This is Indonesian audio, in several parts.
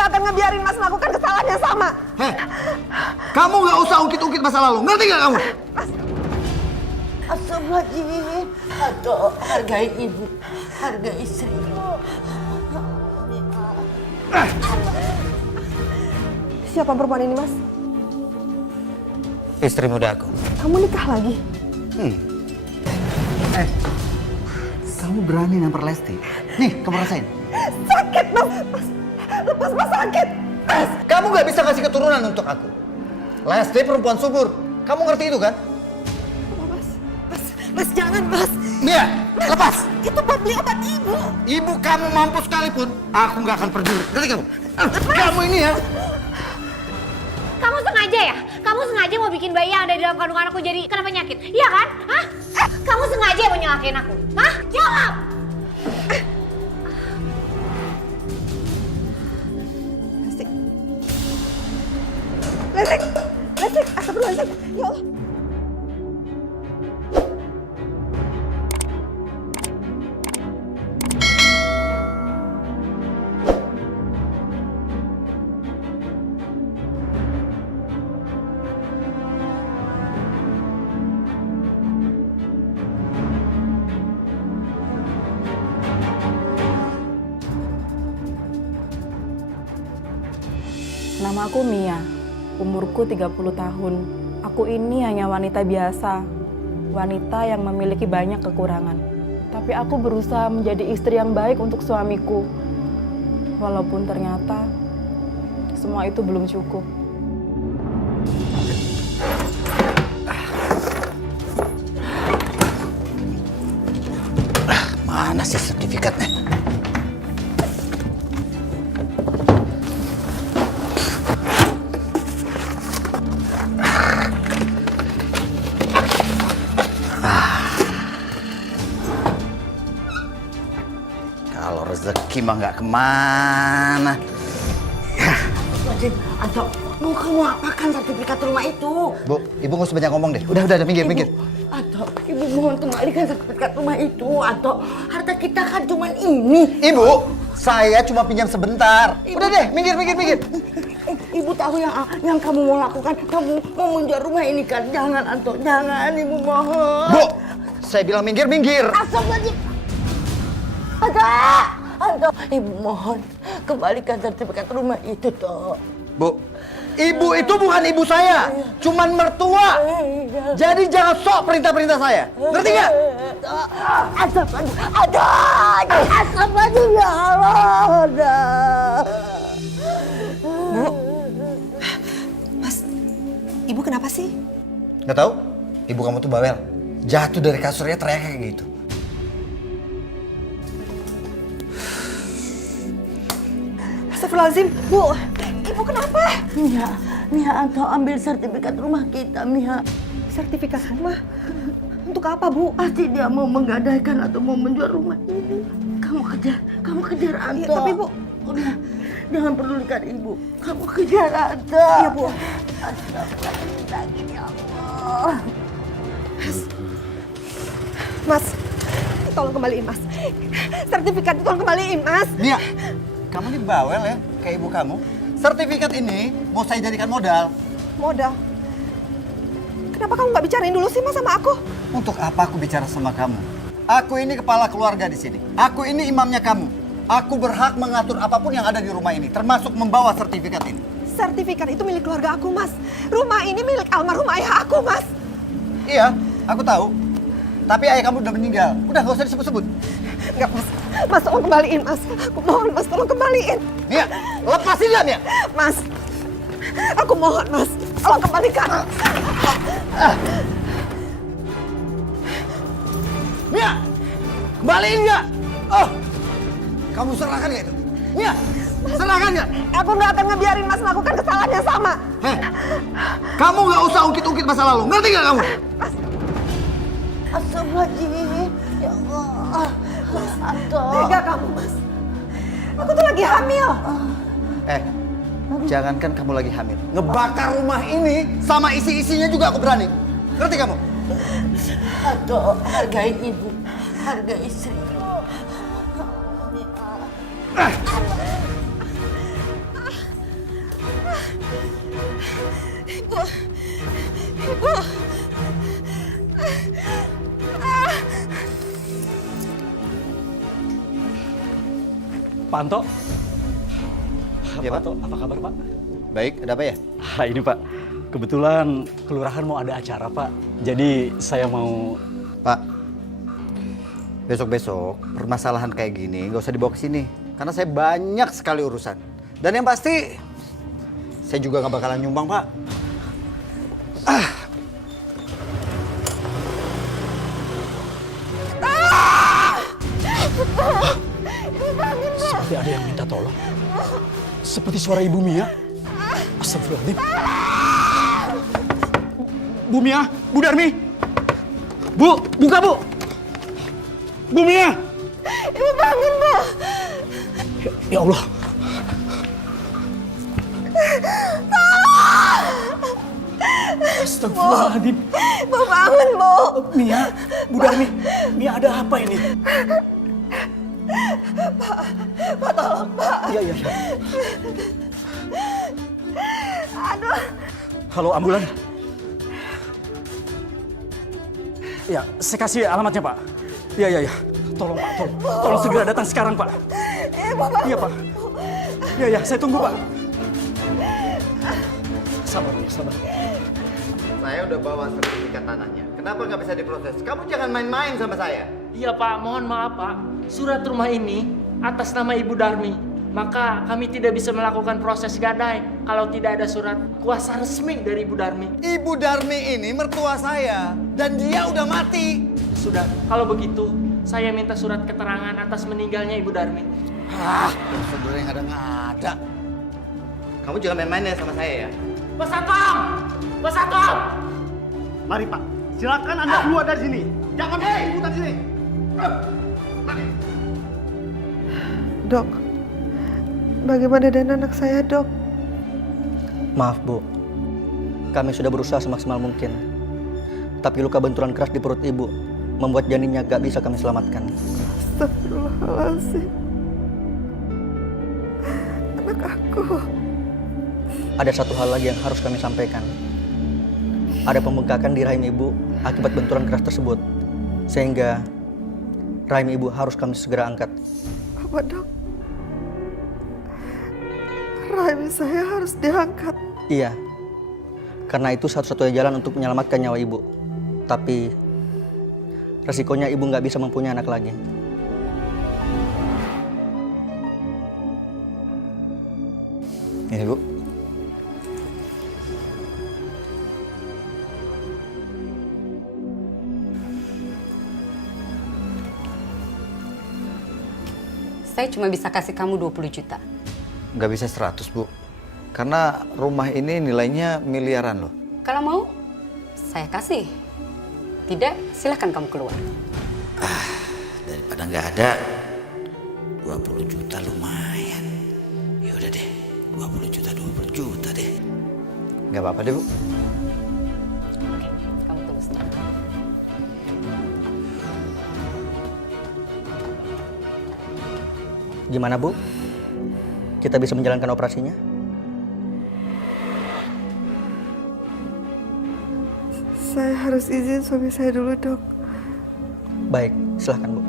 nggak akan ngebiarin Mas melakukan kesalahan yang sama. Heh, kamu nggak usah ungkit-ungkit masa lalu, ngerti nggak kamu? Astagfirullahaladzim. Aduh, hargai ibu, hargai istri. Siapa perempuan ini, Mas? Istri muda aku. Kamu nikah lagi? Kamu berani nampar Lesti? Nih, kamu rasain. Sakit, Mas. Mas, lepas Mas, sakit. Mas. Kamu nggak bisa kasih keturunan untuk aku. Lesti perempuan subur. Kamu ngerti itu kan? Mas, jangan, Mas. Mia, lepas. Itu buat beli obat ibu. Ibu kamu mampus sekalipun, aku nggak akan peduli. Ngerti kamu? Kamu ini ya. Kamu sengaja ya? Kamu sengaja mau bikin bayi yang ada di dalam kandungan aku jadi kena penyakit? Iya kan? Hah? Kamu sengaja mau nyelakain aku? Hah? Jawab! Lesti, astagfirullahaladzim. Ya Allah. Nama aku Mia, umurku 30 tahun. Aku ini hanya wanita biasa, wanita yang memiliki banyak kekurangan. Tapi aku berusaha menjadi istri yang baik untuk suamiku. Walaupun ternyata semua itu belum cukup. Mana sih sertifikatnya? Kalau rezeki mah nggak kemana. Astagfirullahaladzim. Aduh, mau kamu apakan sertifikat rumah itu? Bu, ibu nggak usah banyak ngomong deh. Udah, minggir, minggir. Aduh, ibu mohon kembalikan sertifikat rumah itu. Aduh, harta kita kan cuma ini. Ibu, saya cuma pinjam sebentar. Udah deh, minggir. Ibu tahu yang kamu mau lakukan, kamu mau menjual rumah ini kan? Jangan, Anto, jangan, ibu mohon. Bu, saya bilang minggir. Astagfirullahaladzim. Anto, ibu mohon kembalikan sertifikat rumah itu, toh. Bu, ibu itu bukan ibu saya, cuman mertua. Jadi jangan sok perintah-perintah saya. Ngerti nggak? Astagfirullahaladzim, ya Allah. Bu, Mas, ibu kenapa sih? Nggak tahu? Ibu kamu tuh bawel. Jatuh dari kasurnya teriak kayak gitu. Astagfirullahaladzim. Bu, ibu kenapa? Mia, Anto ambil sertifikat rumah kita, Mia. Sertifikat rumah? Untuk apa, Bu? Pasti dia mau menggadaikan atau mau menjual rumah ini. Kamu kejar Anto. Ya, tapi Bu, Udah, jangan pedulikan ibu. Kamu kejar Anto. Iya, Bu. Astagfirullahaladzim, ya Allah. Mas, tolong kembaliin, Mas. Sertifikat itu tolong kembaliin, Mas. Mia, kamu ini bawel ya, kayak ibu kamu. Sertifikat ini mau saya jadikan modal. Modal. Kenapa kamu nggak bicarain dulu sih, Mas, sama aku? Untuk apa aku bicara sama kamu? Aku ini kepala keluarga di sini. Aku ini imamnya kamu. Aku berhak mengatur apapun yang ada di rumah ini, termasuk membawa sertifikat ini. Sertifikat itu milik keluarga aku, Mas. Rumah ini milik almarhum ayah aku, Mas. Iya, aku tahu. Tapi ayah kamu udah meninggal. Udah, gak usah disebut-sebut. Enggak, Mas. Mas, tolong kembaliin, Mas. Aku mohon, Mas, tolong kembaliin. Mia, lepasin dia, Mia. Mas, aku mohon, Mas. Tolong kembalikan. Mia, kembaliin nggak? Oh, kamu serahkan nggak itu? Mia, serahkan nggak? Aku nggak akan ngebiarin Mas melakukan kesalahan yang sama. Heh, kamu nggak usah ungkit-ungkit masa lalu. Ngerti nggak kamu? Astagfirullahaladzim, ya Allah. Anto. Tega kamu, Mas. Aku tuh lagi hamil. Jangankan kamu lagi hamil. Ngebakar rumah ini sama isi-isinya juga aku berani. Ngerti kamu? Aduh, hargai ibu, hargai istri. Ibu. Ibu. Pak Anto. Ya, Pak Pak. Anto, apa kabar Pak? Baik, ada apa ya? Ini Pak, kebetulan kelurahan mau ada acara Pak. Jadi saya mau... Pak, besok-besok permasalahan kayak gini nggak usah dibawa ke sini. Karena saya banyak sekali urusan. Dan yang pasti, saya juga nggak bakalan nyumbang, Pak. Seperti ada yang minta tolong. Seperti suara Ibu Mia. Astagfirullahaladzim. Bu Mia, Bu Darmi. Bu, buka Bu. Bu Mia. Ibu bangun, Bu. Ya Allah. Astagfirullahaladzim. Bu bangun, Bu. Mia, Bu Darmi. Mia ada apa ini? Pak tolong, Pak. Iya, iya. Aduh. Halo, ambulan. Ya, saya kasih alamatnya, Pak. Iya, iya, iya. Tolong, Pak. Tolong segera datang sekarang, Pak. Ibu bangun. Iya, Pak. Iya, iya. Saya tunggu, Pak. Sabar, ya, sabar. Saya udah bawa sertifikat tanahnya. Kenapa nggak bisa diproses? Kamu jangan main-main sama saya. Iya Pak, mohon maaf Pak. Surat rumah ini atas nama Ibu Darmi. Maka kami tidak bisa melakukan proses gadai kalau tidak ada surat kuasa resmi dari Ibu Darmi. Ibu Darmi ini mertua saya. Dan dia udah mati. Sudah, kalau begitu saya minta surat keterangan atas meninggalnya Ibu Darmi. Prosedur yang ada. Kamu jangan main-main ya sama saya ya. Pak Satpam! Pak Satpam! Mari Pak, silakan Anda keluar dari sini. Jangan ikut sini. Dok, bagaimana dengan anak saya, Dok? Maaf Bu, kami sudah berusaha semaksimal mungkin. Tapi luka benturan keras di perut ibu membuat janinnya gak bisa kami selamatkan. Astagfirullahaladzim. Anak aku. Ada satu hal lagi yang harus kami sampaikan. Ada pembengkakan di rahim ibu akibat benturan keras tersebut. Sehingga rahim ibu harus kami segera angkat. Apa, Dok? Rahim saya harus diangkat. Iya, karena itu satu-satunya jalan untuk menyelamatkan nyawa ibu. Tapi resikonya ibu nggak bisa mempunyai anak lagi. Ini Bu. Saya cuma bisa kasih kamu 20 juta. Nggak bisa 100 Bu. Karena rumah ini nilainya miliaran loh. Kalau mau, saya kasih. Tidak, silahkan kamu keluar. Daripada nggak ada, 20 juta lumayan. Ya udah deh, 20 juta deh. Nggak apa-apa deh Bu. Oke, kamu tunggu sebentar. Gimana Bu? Kita bisa menjalankan operasinya? Saya harus izin suami saya dulu, Dok. Baik, silahkan Bu.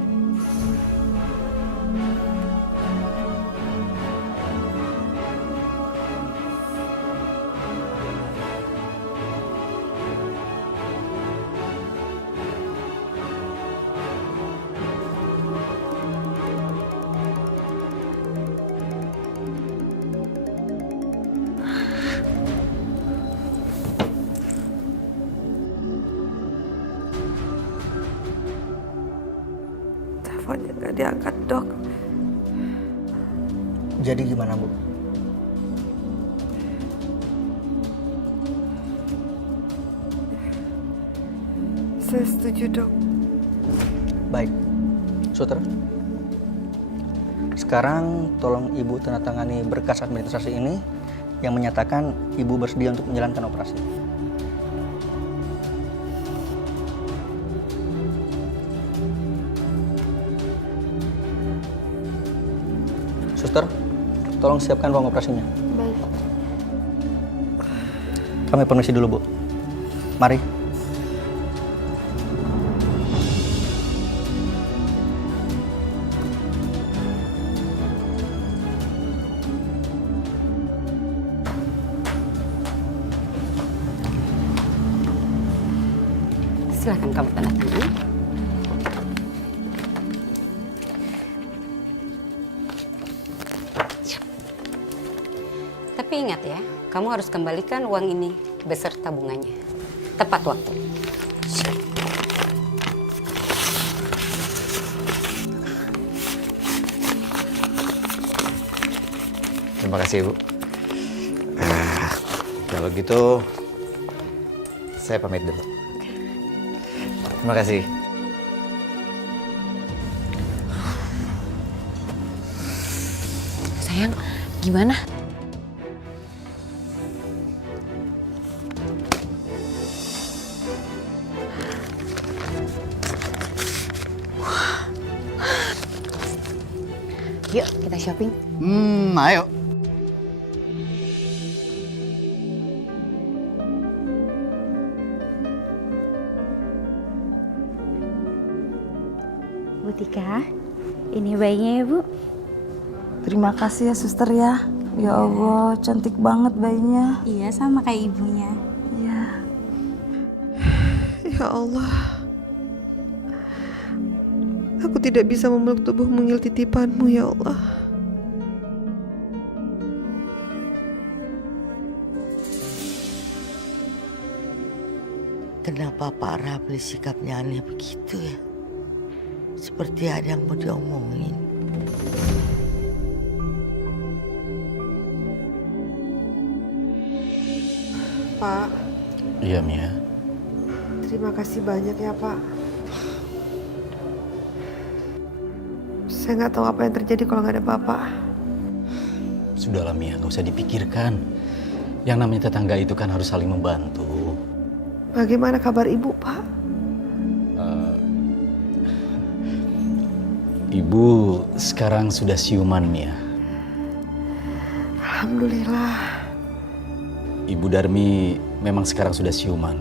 Teleponnya nggak diangkat, Dok. Jadi gimana Bu? Saya setuju, Dok. Baik, Suter. Sekarang tolong Ibu tanda tangani berkas administrasi ini yang menyatakan Ibu bersedia untuk menjalankan operasi. Suster, tolong siapkan ruang operasinya. Baik. Kami permisi dulu, Bu. Mari. Silahkan kamu tanda tangan. Tapi ingat ya, kamu harus kembalikan uang ini beserta bunganya. Tepat waktu. Terima kasih, Bu. Kalau gitu, saya pamit dulu. Terima kasih. Sayang, gimana? Yuk, kita shopping. Ayo. Bu Tika, ini bayinya ya Bu. Terima kasih ya suster ya. Ya Allah, cantik banget bayinya. Iya, sama kayak ibunya. Iya. Ya Allah. Aku tidak bisa memeluk tubuh mungil titipanmu, ya Allah. Kenapa Pak Rapli sikapnya aneh begitu ya? Seperti ada yang mau diomongin. Pak, Iya, Mia. terima kasih banyak ya Pak. Saya nggak tahu apa yang terjadi kalau nggak ada Bapak. Sudahlah, Mia, nggak usah dipikirkan. Yang namanya tetangga itu kan harus saling membantu. Bagaimana kabar Ibu, Pak? Ibu sekarang sudah siuman, Mia. Alhamdulillah. Ibu Darmi memang sekarang sudah siuman.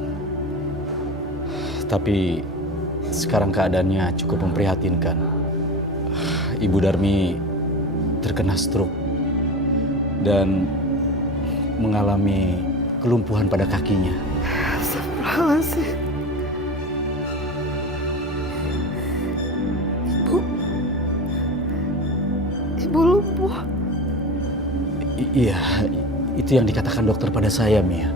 Tapi sekarang keadaannya cukup memprihatinkan. Ibu Darmi terkena stroke dan mengalami kelumpuhan pada kakinya. Astagfirullahaladzim. Ibu lumpuh. Iya, itu yang dikatakan dokter pada saya, Mia.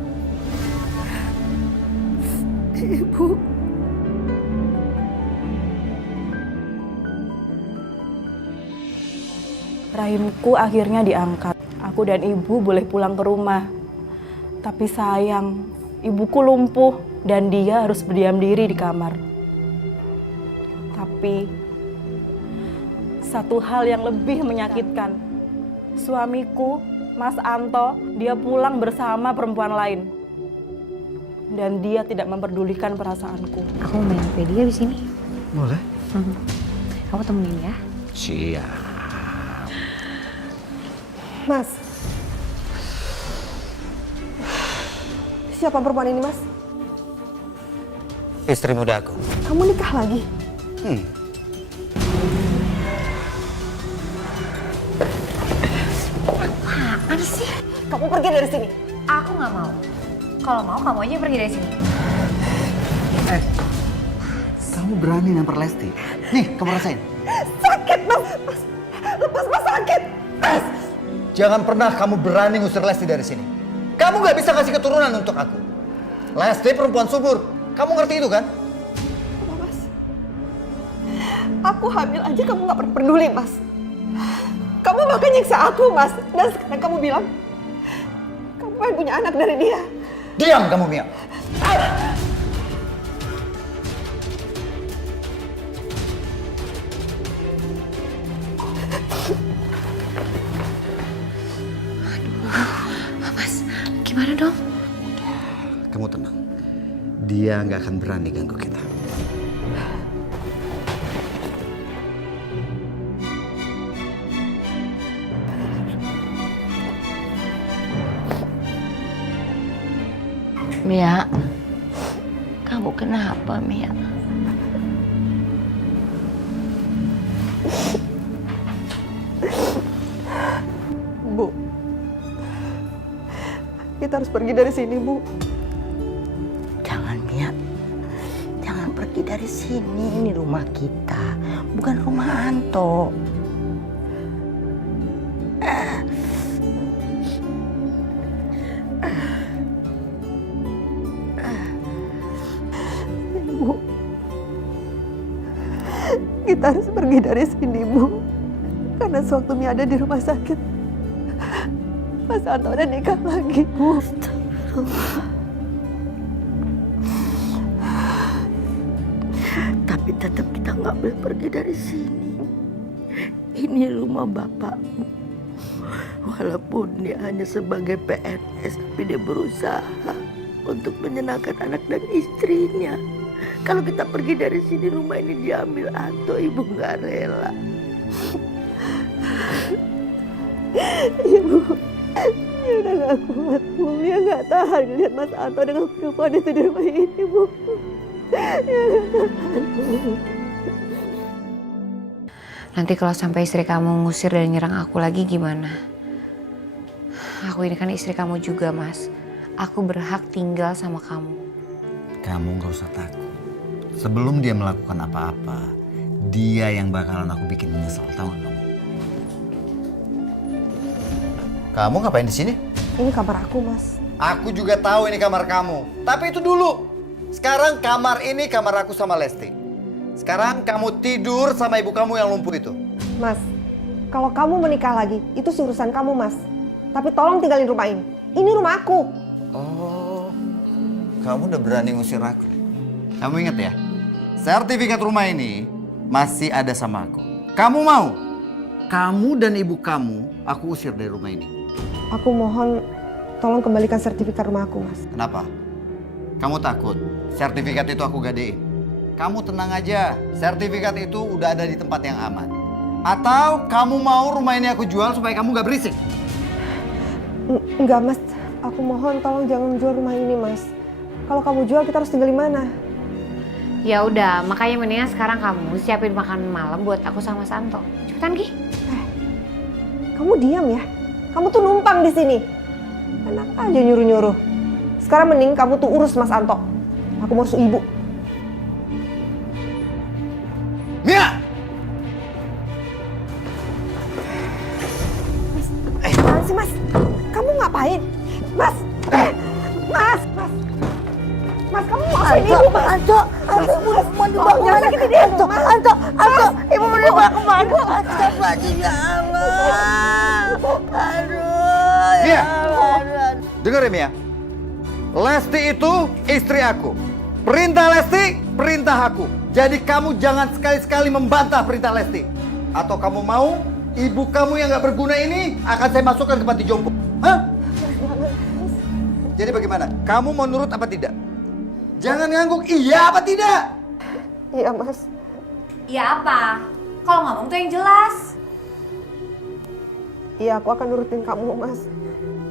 Ibu. Rahimku akhirnya diangkat. Aku dan ibu boleh pulang ke rumah. Tapi sayang, ibuku lumpuh dan dia harus berdiam diri di kamar. Tapi satu hal yang lebih menyakitkan. Suamiku, Mas Anto, dia pulang bersama perempuan lain. Dan dia tidak memperdulikan perasaanku. Aku mau main sama dia di sini. Boleh. Kamu temenin ya. Siap. Mas. Siapa perempuan ini, Mas? Istri muda aku. Kamu nikah lagi? Apaan sih? Kamu pergi dari sini. Aku nggak mau. Kalau mau, kamu aja yang pergi dari sini. Kamu berani nampar Lesti? Nih, kamu rasain. Sakit, Mas. Mas, lepas Mas, sakit. Mas. Jangan pernah kamu berani ngusir Lesti dari sini. Kamu gak bisa kasih keturunan untuk aku. Lesti perempuan subur. Kamu ngerti itu kan? Mas, aku hamil aja kamu gak peduli, Mas. Kamu bahkan nyiksa aku, Mas. Dan sekarang kamu bilang, kamu pengen punya anak dari dia. Diam kamu, Mia. Mas, gimana dong? Kamu tenang. Dia nggak akan berani ganggu kita. Mia, kamu kenapa, Mia? Bu, kita harus pergi dari sini, Bu. Jangan, Mia. Jangan pergi dari sini. Ini rumah kita, bukan rumah Anto. Bu, kita harus pergi dari sini, Bu. Karena sewaktu Mia ada di rumah sakit, Mas Anto udah nikah lagi, Bu. Tapi tetap kita nggak boleh pergi dari sini. Ini rumah bapakmu. Walaupun dia hanya sebagai PNS, tapi dia berusaha untuk menyenangkan anak dan istrinya. Kalau kita pergi dari sini, rumah ini diambil Anto, ibu nggak rela. Ibu, ya udah gak kuat, Bu. Ya gak tahan lihat Mas Anto dengan perempuan itu di rumah ini, Bu. Ya gak tahan, Bu. Nanti kalau sampai istri kamu ngusir dan nyerang aku lagi gimana? Aku ini kan istri kamu juga, Mas. Aku berhak tinggal sama kamu. Kamu gak usah takut. Sebelum dia melakukan apa-apa, dia yang bakalan aku bikin menyesal, tahu gak kamu? Kamu ngapain di sini? Ini kamar aku, Mas. Aku juga tahu ini kamar kamu. Tapi itu dulu. Sekarang kamar ini kamar aku sama Lesti. Sekarang kamu tidur sama ibu kamu yang lumpuh itu. Mas, kalau kamu menikah lagi, itu urusan kamu, Mas. Tapi tolong tinggalin rumah ini. Ini rumah aku. Oh, kamu udah berani ngusir aku. Kamu ingat ya, sertifikat rumah ini masih ada sama aku. Kamu mau? Kamu dan ibu kamu aku usir dari rumah ini. Aku mohon tolong kembalikan sertifikat rumah aku, Mas. Kenapa? Kamu takut sertifikat itu aku gadein? Kamu tenang aja, sertifikat itu udah ada di tempat yang aman. Atau kamu mau rumah ini aku jual supaya kamu gak berisik? Enggak, Mas. Aku mohon tolong jangan jual rumah ini, Mas. Kalau kamu jual, kita harus tinggal di mana? Ya udah, makanya mendingan sekarang kamu siapin makan malam buat aku sama Santo. Cepetan, Ki. Kamu diam ya. Kamu tuh numpang di sini. Enak aja nyuruh-nyuruh. Sekarang mending kamu tuh urus Mas Anto. Aku mau urus ibu. Mia! Apaan sih, Mas? Kamu ngapain? Mas! Mas! Mas, kamu mau ngapain ibu, Mas? Anto, ibu mau dibawa jangan kemana? sakitin dia, Anto, Mas. Anto, ibu mau dibawa Ibu. kemana? Astagfirullahaladzim, ya Allah. Aduh, Mia! ya Allah. Dengar ya Mia, Lesti itu istri aku. Perintah Lesti, perintah aku. Jadi kamu jangan sekali-sekali membantah perintah Lesti. Atau kamu mau ibu kamu yang gak berguna ini akan saya masukkan ke panti jompo. Hah? Jadi bagaimana? Kamu mau nurut apa tidak? Jangan ngangguk iya apa tidak? Iya, Mas. Ya apa? Kalau ngomong tuh yang jelas. Iya, aku akan nurutin kamu, Mas.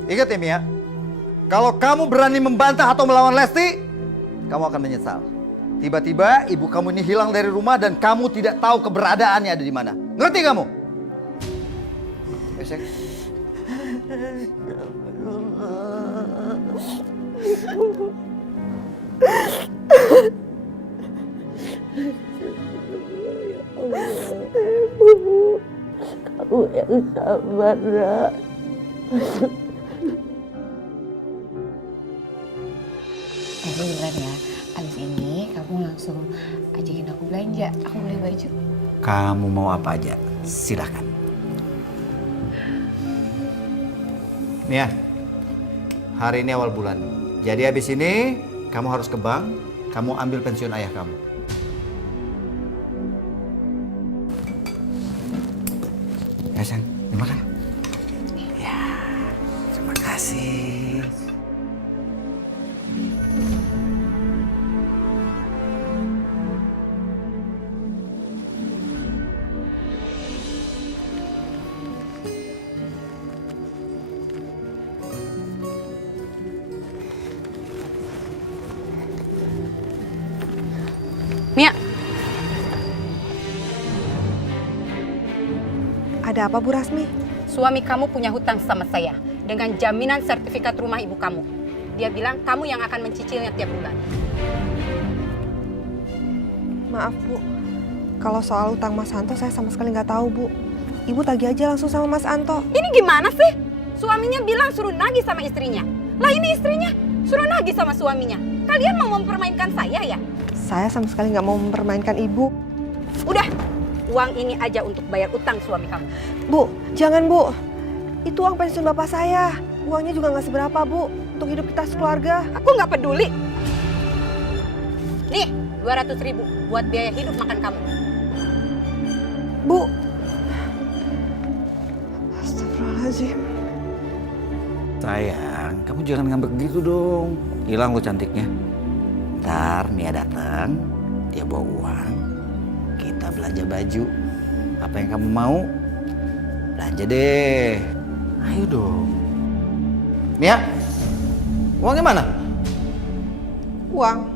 Ingat ya Mia, kalau kamu berani membantah atau melawan Lesti, kamu akan menyesal. Tiba-tiba ibu kamu ini hilang dari rumah dan kamu tidak tahu keberadaannya ada di mana. Ngerti kamu? Besek. Kamu yang sabar, Nak. Ini beneran ya, abis ini kamu langsung ajakin aku belanja. Aku beli baju. Kamu mau apa aja, silahkan. Nia, hari ini awal bulan. Jadi habis ini kamu harus ke bank, kamu ambil pensiun ayah kamu. Ya sayang, dimakan. Ya, terima kasih. Ada apa Bu Rasmi? Suami kamu punya hutang sama saya dengan jaminan sertifikat rumah ibu kamu. Dia bilang kamu yang akan mencicilnya tiap bulan. Maaf Bu, kalau soal utang Mas Anto saya sama sekali nggak tahu Bu. Ibu tagih aja langsung sama Mas Anto. Ini gimana sih? Suaminya bilang suruh nagih sama istrinya. Lah ini istrinya suruh nagih sama suaminya. Kalian mau mempermainkan saya ya? Saya sama sekali nggak mau mempermainkan Ibu. Udah, uang ini aja untuk bayar utang suami kamu. Bu, jangan Bu. Itu uang pensiun bapak saya. Uangnya juga nggak seberapa Bu. Untuk hidup kita sekeluarga. Aku nggak peduli. Nih, 200.000 buat biaya hidup makan kamu. Bu. Astagfirullahaladzim. Sayang, kamu jangan ngambek gitu dong. Hilang lo cantiknya. Ntar Nia datang, dia bawa uang. Kita belanja baju. Apa yang kamu mau? Belanja deh. Ayo dong. Nia, uangnya mana? Uang?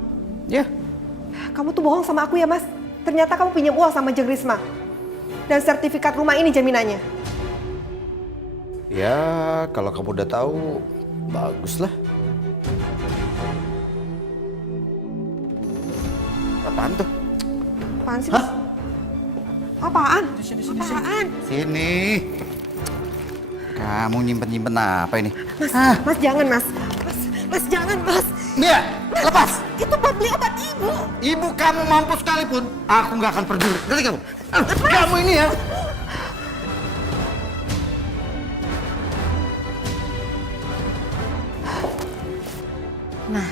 Ya. Kamu tuh bohong sama aku ya Mas. Ternyata kamu pinjam uang sama Jeng Risma. Dan sertifikat rumah ini jaminannya. Ya, kalau kamu udah tahu, baguslah. Apaan tuh? Apaan sih Mas? Apaan? Apaan? Sini. Kamu nyimpen-nyimpen apa ini? Mas, Mas jangan Mas. Mas jangan Mas. Nia, lepas. Itu buat beli obat Ibu. Ibu kamu mampus sekalipun, aku nggak akan peduli. Ngerti kamu? Kamu ini ya. Nah,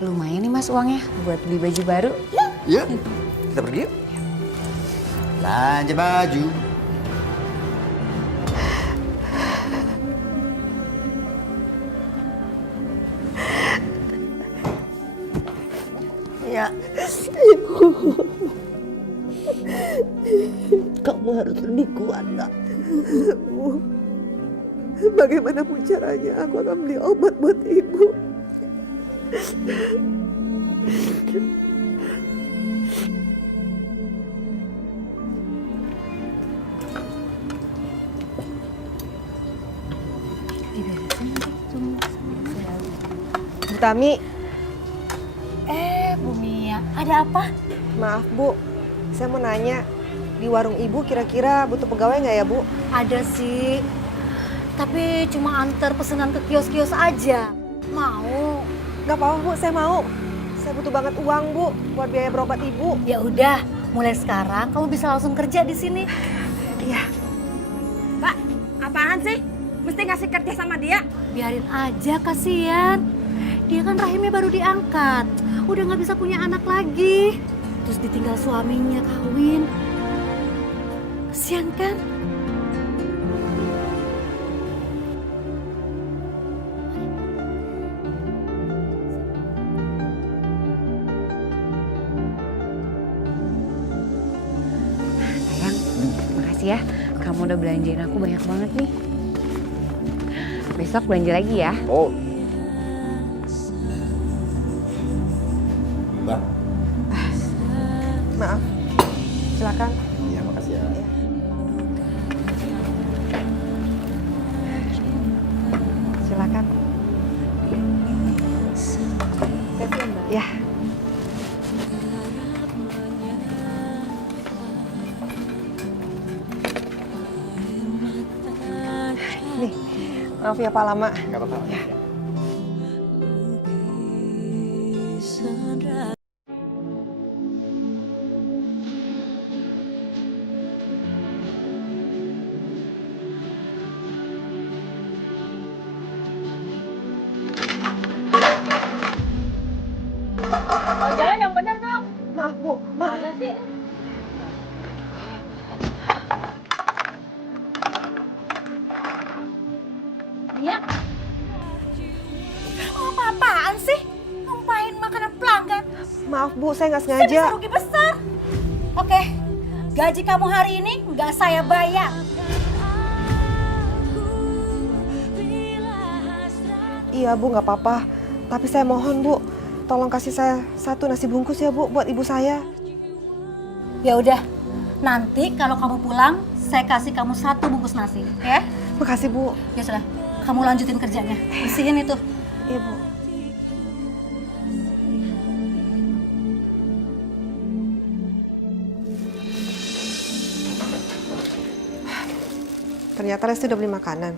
lumayan nih Mas uangnya buat beli baju baru. Yuk, kita pergi yuk. Belanja baju. Ya, Ibu. Kamu harus lebih kuat, nak. Bu, bagaimanapun caranya aku akan beli obat buat Ibu. Bu Tami. Bu Mia, ada apa? Maaf Bu, saya mau nanya, di warung Ibu kira-kira butuh pegawai nggak ya Bu? Ada sih, tapi cuma antar pesanan ke kios-kios aja. Mau? Nggak apa-apa Bu, saya mau. Saya butuh banget uang Bu, buat biaya berobat Ibu. Ya udah, mulai sekarang kamu bisa langsung kerja di sini. Iya. Pak, apaan sih? Mesti ngasih kerja sama dia? Biarin aja, kasihan. Dia kan rahimnya baru diangkat, udah nggak bisa punya anak lagi. Terus ditinggal suaminya kawin. Kasihan kan? Sayang, makasih ya. Kamu udah belanjain aku banyak banget nih. Besok belanja lagi ya. Oh. Mbak. Maaf, silakan. Iya, makasih ya. Silakan. Ya. Nih, maaf ya Pak lama. Nggak apa-apa. Ya. Jalan yang benar dong. Maaf Bu, maaf. Mana sih? Mia? Apa-apaan sih? Numpahin makanan pelanggan. Maaf Bu, saya nggak Saya sengaja. bisa rugi besar. Oke, gaji kamu hari ini nggak saya bayar. Iya Bu, nggak apa-apa. Tapi saya mohon Bu, tolong kasih saya satu nasi bungkus ya Bu, buat ibu saya. Ya udah, nanti kalau kamu pulang, saya kasih kamu 1 bungkus nasi, ya? Makasih, Bu. Ya sudah, kamu lanjutin kerjanya. Bersihin itu. Iya, Bu. Ternyata Lesti udah beli makanan.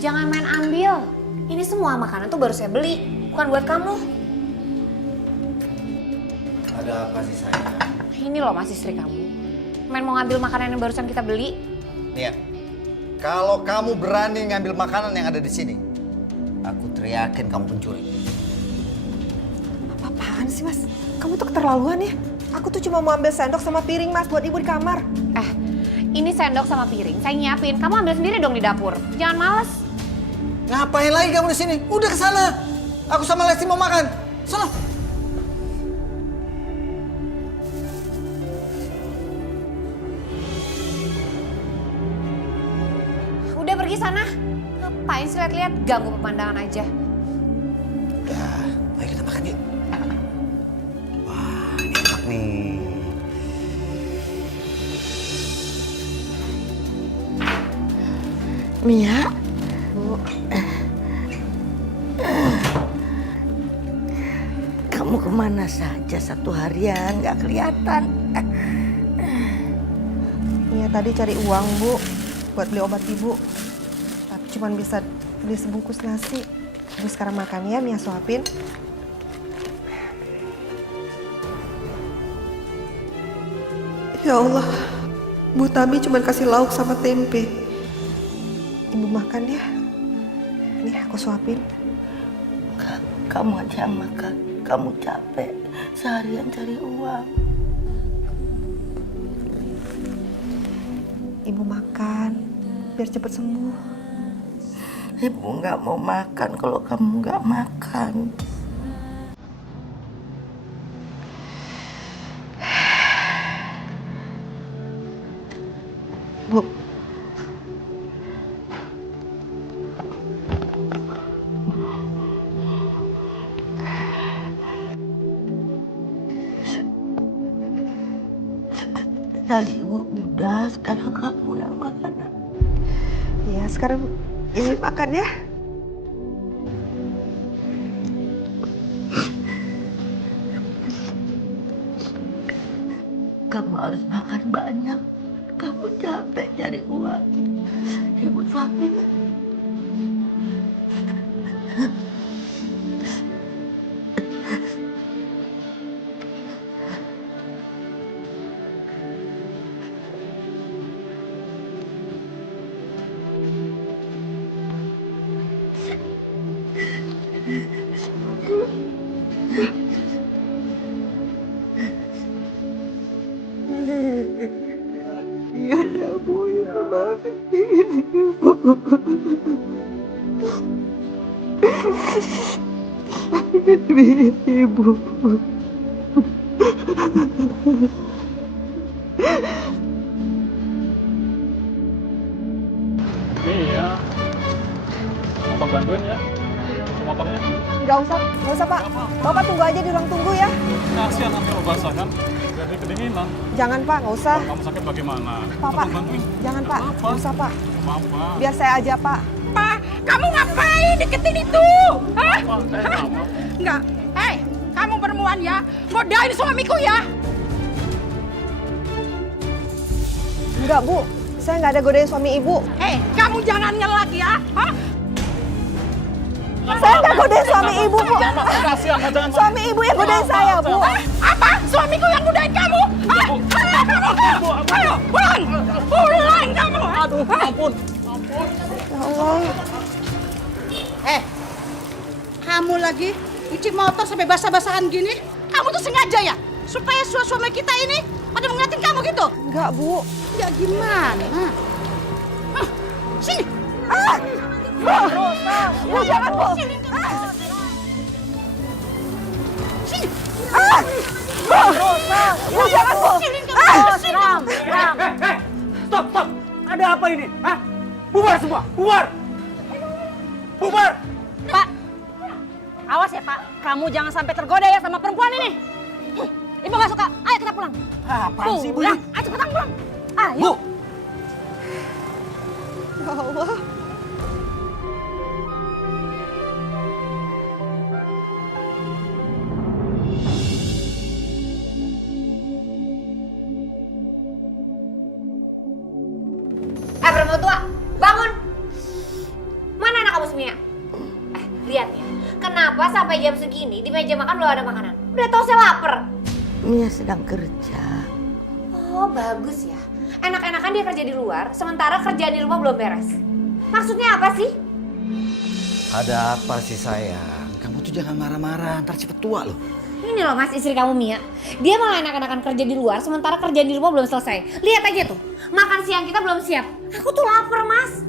Jangan main ambil. Ini semua makanan tuh baru saya beli, bukan buat kamu. Ada apa sih sayang? Ini loh Mas, istri kamu. Main mau ngambil makanan yang barusan kita beli. Nia, kalau kamu berani ngambil makanan yang ada di sini, aku teriakin kamu pencuri. Apaan sih, Mas? Kamu tuh keterlaluan ya. Aku tuh cuma mau ambil sendok sama piring, Mas, buat ibu di kamar. Ini sendok sama piring, saya nyiapin. Kamu ambil sendiri dong di dapur. Jangan males. Ngapain lagi kamu di sini? Udah ke sana. Aku sama Lesti mau makan. Sana. Udah pergi sana. Ngapain sih lihat-lihat? Ganggu pemandangan aja. Udah, ayo kita makan yuk. Wah, ini enak nih. Mia, Bu. kamu kemana saja 1 harian nggak kelihatan? Iya, tadi cari uang, Bu, buat beli obat ibu. Tapi cuma bisa beli sebungkus nasi. Ibu sekarang makan ya, Mia suapin. Ya Allah, Bu Tami cuma kasih lauk sama tempe. Ibu makan ya. Nih, aku suapin. Kamu aja makan. Kamu capek seharian cari uang. Ibu makan, biar cepet sembuh. Ibu nggak mau makan kalau kamu nggak makan. Bu. Tadi ibu udah, sekarang kamu yang makan. Iya, sekarang ini makan ya. Kamu harus makan banyak. Kamu capek cari uang. Ibu suapin. Ibu. Iya. Abang bantuin ya. Motongnya. Nggak usah Pak. Bapak tunggu aja di ruang tunggu ya. Kasihan nanti lo basah kan. Jadi kedinginan. Jangan Pak, nggak usah. Kamu sakit bagaimana? Pak, Bantuin. jangan Pak, nggak usah Pak. Maaf, Pak. Biar saya aja Pak. Pak, kamu ngapain deketin itu? Hah? Enggak. Hei, kamu perempuan ya, godain suamiku ya. Enggak Bu, saya nggak ada godain suami Ibu. Hei, kamu jangan ngelak ya. Hah? Saya nggak godain suami Ibu Bu. Kasihan, jangan. Suami Ibu yang godain saya Bu. Apa? Suamiku yang godain kamu? Hah? Ayo kamu. Ayo, pulang. Pulang kamu. Aduh, ampun. Ya Allah. Kamu lagi cuci motor sampai basah-basahan gini? Kamu tuh sengaja ya? Supaya suami kita ini pada ngeliatin kamu gitu? Enggak Bu. Ya gimana? Hah, sini. Bu jangan Bu. Sini. Sini. Bu jangan Bu. Ram. Stop. Ada apa ini? Hah? Bubar semua, bubar. Bubar. Pak, Awas ya Pak, kamu jangan sampai tergoda ya sama perempuan ini. Ibu gak suka, ayo kita pulang. Apaan sih, Bu? Pulang, ayo cepetan pulang. Ayo. Bu! Ya Allah. Perempuan tua, bangun. Mana anak kamu Mia? Lihat ya, kenapa sampai jam segini di meja makan belum ada makanan? Udah tau saya lapar. Mia sedang kerja. Oh bagus ya, enak-enakan dia kerja di luar, sementara kerjaan di rumah belum beres. Maksudnya apa sih? Ada apa sih sayang? Kamu tuh jangan marah-marah, ntar cepet tua loh. Ini loh mas, istri kamu Mia. Dia malah enak-enakan kerja di luar, sementara kerjaan di rumah belum selesai. Lihat aja tuh, makan siang kita belum siap. Aku tuh lapar mas.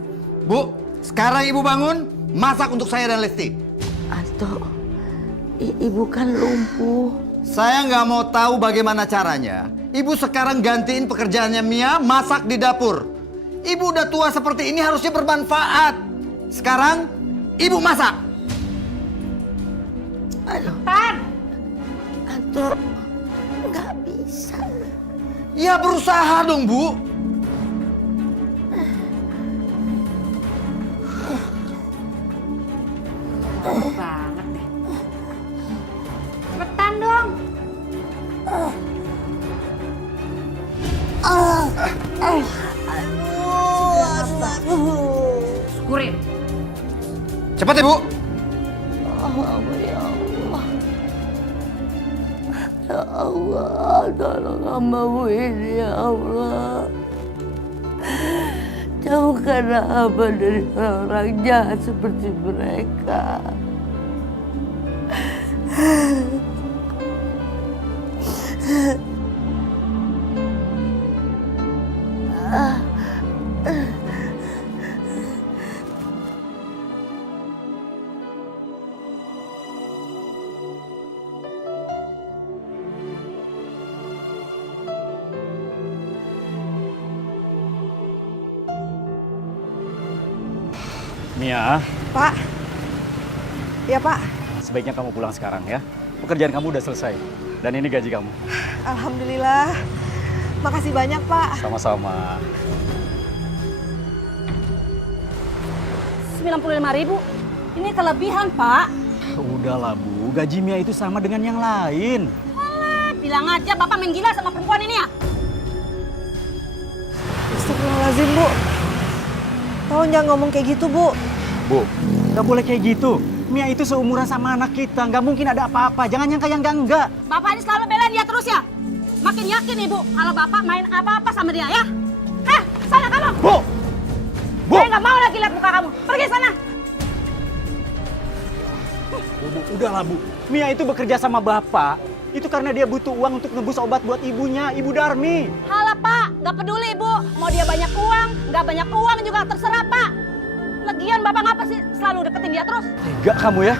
Bu, sekarang ibu bangun, masak untuk saya dan Lesti. Anto, ibu kan lumpuh. Saya nggak mau tahu bagaimana caranya. Ibu sekarang gantiin pekerjaannya Mia masak di dapur. Ibu udah tua seperti ini harusnya bermanfaat. Sekarang, ibu masak. Aduh, Tan, Anto, nggak bisa. Ya berusaha dong, Bu. banget deh. Cepetan dong. Syukurin. Cepat ya, Bu. Ya Allah, tolong hambamu ini ya Allah. Jauhkanlah hamba dari orang-orang jahat seperti mereka. Mia, Pak. Ya Pak. sebaiknya kamu pulang sekarang ya. Pekerjaan kamu udah selesai. Dan ini gaji kamu. Alhamdulillah. Makasih banyak Pak. Sama-sama. 95.000. Ini kelebihan Pak. Udahlah Bu, gaji Mia itu sama dengan yang lain. Alah, bilang aja Bapak main gila sama perempuan ini ya. Astagfirullahaladzim Bu. Tolong jangan ngomong kayak gitu Bu. Bu, nggak boleh kayak gitu. Mia itu seumuran sama anak kita, nggak mungkin ada apa-apa. Jangan nyangka yang enggak. Bapak ini selalu bela dia terus ya. Makin yakin Ibu kalau Bapak main apa-apa sama dia ya. Sana kamu. Bu! Bu! Saya nggak mau lagi lihat muka kamu. Pergi sana. Bu, udahlah Bu. Mia itu bekerja sama Bapak. Itu karena dia butuh uang untuk nebus obat buat ibunya, Ibu Darmi. Halah Pak, nggak peduli Ibu. Mau dia banyak uang, nggak banyak uang juga terserah Pak. Lagian Bapak ngapa sih selalu deketin dia terus? Tega kamu ya.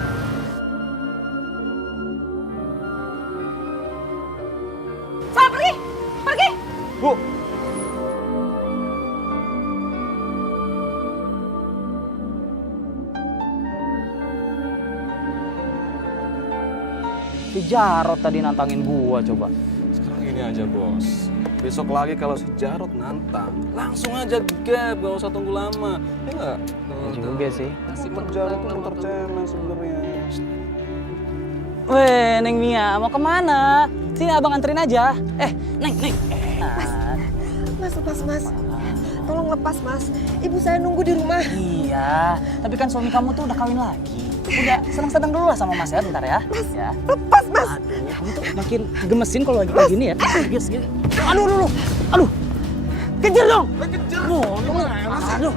Sana pergi, pergi. Bu! Si Jarot tadi nantangin gua coba. Sekarang gini aja bos, besok lagi kalau si Jarot nantang, langsung aja gap, gak usah tunggu lama. Ya nggak? Juga sih. Si Jarot tuh muter cemen sebenarnya. Weh, Neng Mia, mau kemana? Sini abang anterin aja. Neng. Mas. Tolong lepas Mas. Ibu saya nunggu di rumah. Iya, tapi kan suami kamu tuh udah kawin lagi. Udah senang-senang dulu lah sama Mas ya, bentar ya. Mas, ya. lepas Mas. Kamu tuh makin gemesin kalau lagi kayak gini ya. Yes, gini. Aduh. Kejar dong. Kejar. Aduh.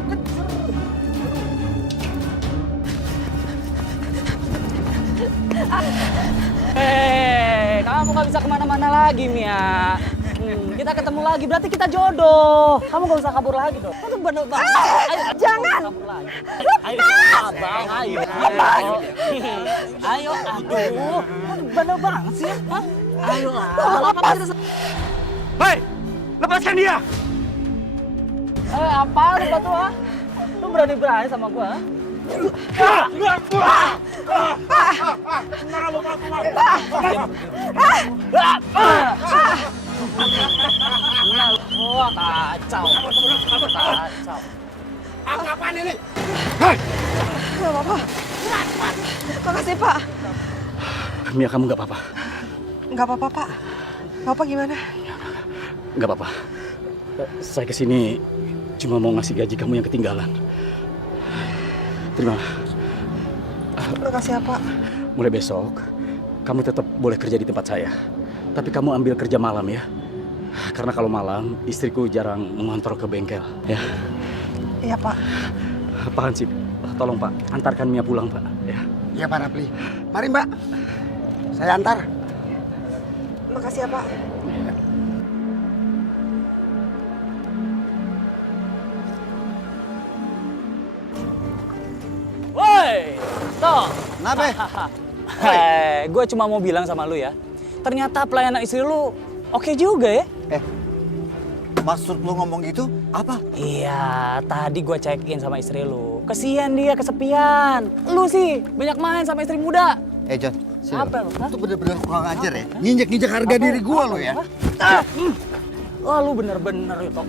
Kamu gak bisa kemana-mana lagi, Mia. Kita ketemu lagi, berarti kita jodoh. Kamu gak usah kabur lagi dong. Kamu bener banget. Jangan. Kabur lagi. Ayo, abang, ayo. Ayo, aduh. Kamu bener banget sih. Hah? Ayo lah. Hei, lepaskan dia. Apa lu batu ah? Lu berani-berani sama gua? Wah, kacau. Kacau. Apaan ini? Gak apa-apa. Makasih, Pak. Mia, kamu nggak apa-apa? Gak apa-apa, Pak. Bapak gimana? Nggak apa-apa. Saya kesini cuma mau ngasih gaji kamu yang ketinggalan. Terima. Makasih ya, Pak. Mulai besok, kamu tetap boleh kerja di tempat saya. Tapi kamu ambil kerja malam ya. Karena kalau malam, istriku jarang mengontrol ke bengkel. Ya. Iya, Pak. Pak Hansip, tolong Pak, antarkan Mia pulang Pak. Ya. Iya Pak Rapli. Mari Mbak, saya antar. Makasih ya, Pak. Woi, Toh. Kenapa? Gue cuma mau bilang sama lu ya. Ternyata pelayanan istri lu oke juga ya. Maksud lu ngomong gitu apa? Iya, tadi gue check in sama istri lu. Kesian dia kesepian. Lu sih banyak main sama istri muda. John, sini. Apa lu? Lu tuh bener-bener kurang ajar ya. Nginjek-nginjek harga diri gua lu ya. Wah, lu bener-bener itu.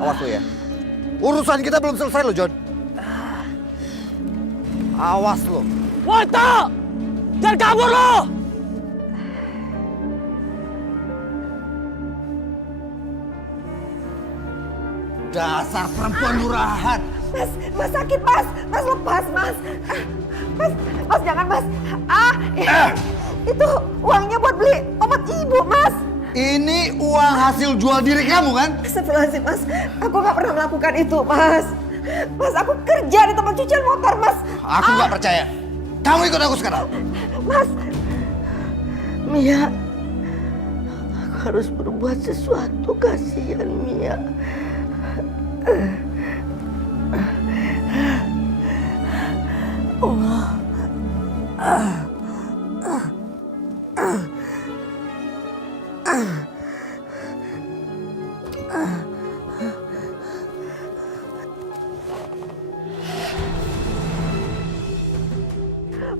Awas lu ya. Urusan kita belum selesai lo, John. Awas lo. Woi, Toh! Jangan kabur lu! Dasar perempuan murahan. Mas sakit, Mas. Mas lepas, Mas. Mas jangan, Mas. Itu uangnya buat beli obat ibu, Mas. Ini uang hasil jual diri kamu kan? Astagfirullahaladzim, Mas. Aku nggak pernah melakukan itu, Mas. Mas, aku kerja di tempat cucian motor, Mas. Aku nggak percaya. Kamu ikut aku sekarang. Mas. Mia, aku harus berbuat sesuatu, kasihan Mia.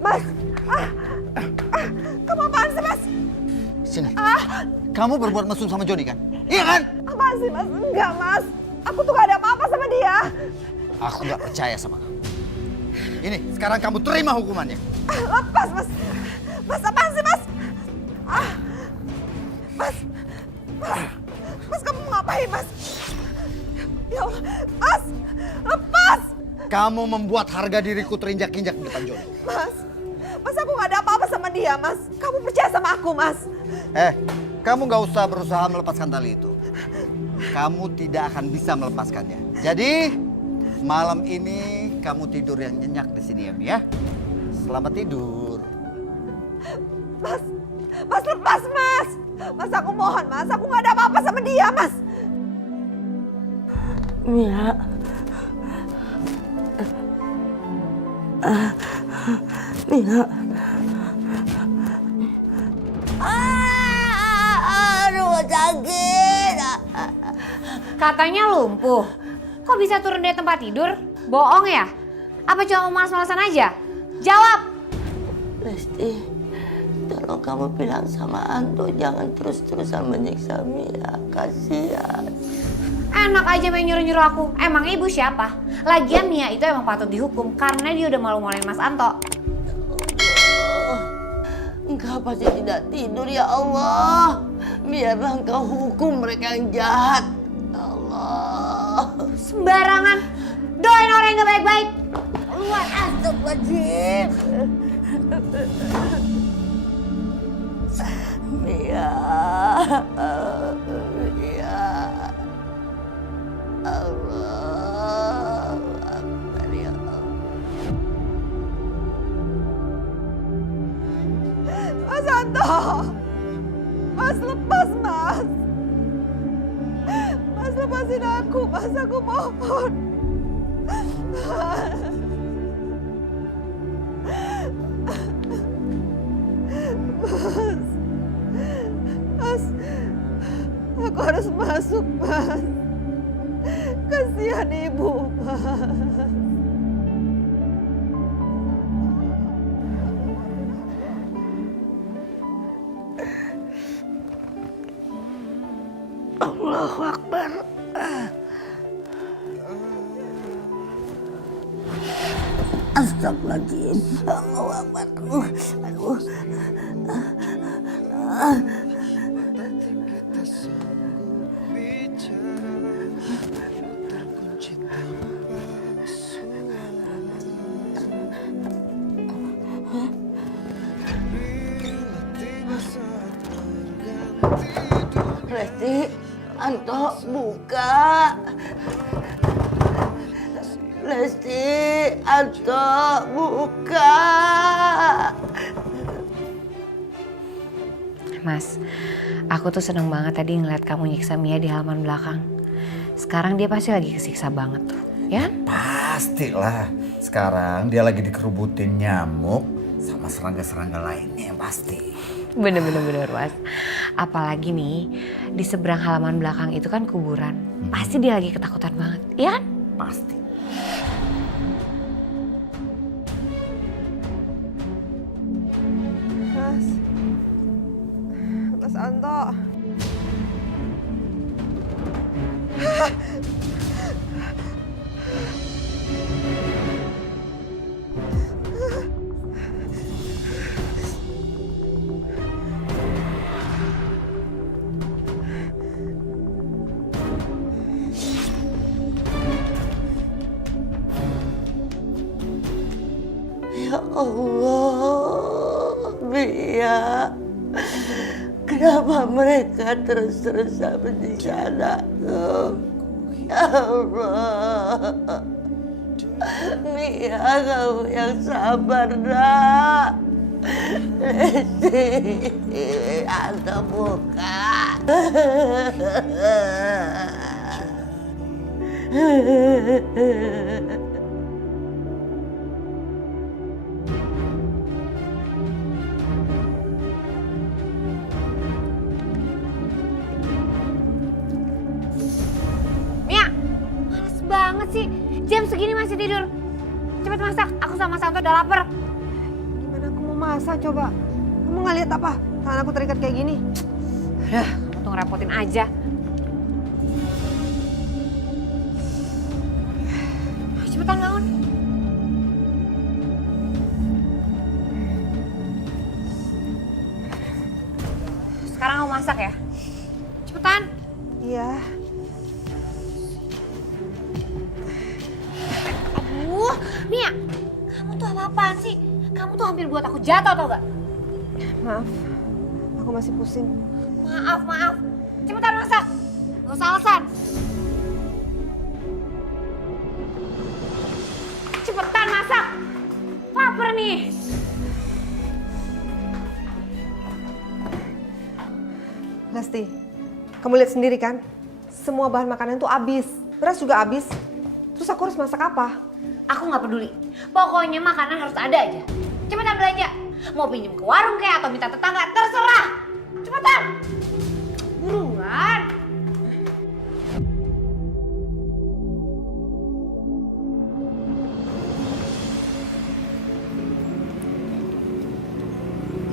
Mas. Kamu apaan sih, Mas? Sini. Kamu berbuat mesum sama Joni kan? Iya kan? Apaan sih, Mas? Enggak, Mas. Aku tuh gak ada apa-apa sama dia. Aku nggak percaya sama kamu. Ini, sekarang kamu terima hukumannya. Lepas, Mas. Mas, apaan sih, Mas? Mas. Mas, kamu mau ngapain, Mas? Ya Allah. Mas, lepas. Kamu membuat harga diriku terinjak-injak di depan Joni. Mas, aku gak ada apa-apa sama dia, Mas. Kamu percaya sama aku, Mas. Kamu nggak usah berusaha melepaskan tali itu. Kamu tidak akan bisa melepaskannya. Jadi, malam ini kamu tidur yang nyenyak di sini ya, Mia. Selamat tidur. Mas lepas, Mas. Mas, aku mohon, Mas. Aku gak ada apa-apa sama dia, Mas. Mia. Mia. Aduh, sakit. Katanya lumpuh. Kok bisa turun dari tempat tidur? Bohong ya? Apa cuma mau malas-malasan aja? Jawab! Lesti, tolong kamu bilang sama Anto jangan terus-terusan menyiksa Mia. Kasihan. Enak aja main nyuruh-nyuruh aku. Emang ibu siapa? Lagian Mia itu emang patut dihukum karena dia udah malu-maluin Mas Anto. Engkau pasti tidak tidur ya Allah. Biarlah engkau hukum mereka yang jahat. Allah. Sembarangan. Doain orang yang gak baik-baik. Keluar, astagfirullahaladzim. Mia. Mia. Allah. Akbar ya Allah. Mas Anto. Mas, lepas, Mas. Mas, lepasin aku, Mas. Aku mohon. Mas, aku harus masuk, Mas. Kasihan ibu, Mas. Allahu Akbar. Astagfirullahaladzim. Allahu Akbar. Aduh. Lesti, Anto, buka. Lesti, Anto, buka. Mas, aku tuh seneng banget tadi ngeliat kamu nyiksa Mia di halaman belakang. Sekarang dia pasti lagi kesiksa banget tuh, ya? Pastilah. Sekarang dia lagi dikerubutin nyamuk sama serangga-serangga lainnya yang pasti. Bener, Mas. Apalagi nih, di seberang halaman belakang itu kan kuburan. Pasti dia lagi ketakutan banget, ya kan? Pasti. Mas Anto. Ya Allah, Mia. Kenapa mereka terus-terusan menyiksa anakku? Ya Allah. Mia, kamu yang sabar, nak. Lesti, Anto buka. Banget sih, jam segini masih tidur. Cepet masak, aku sama Santo udah lapar. Gimana aku mau masak coba? Kamu nggak lihat apa? Tangan aku terikat kayak gini. Kamu tuh ngerepotin aja. Cepetan bangun. Sekarang kamu masak ya? Cepetan. Iya. Aduh, Mia, kamu tuh apa-apaan sih? Kamu tuh hampir buat aku jatuh, tau gak? Maaf, aku masih pusing. Maaf. Cepetan masak. Gak usah alasan. Cepetan masak. Lapar nih. Lesti, kamu lihat sendiri kan? Semua bahan makanan tuh habis. Beras juga habis. Terus aku harus masak apa? Aku nggak peduli. Pokoknya makanan harus ada aja. Cepetan belanja. Mau pinjem ke warung kayak atau minta tetangga, terserah. Cepetan. Buruan.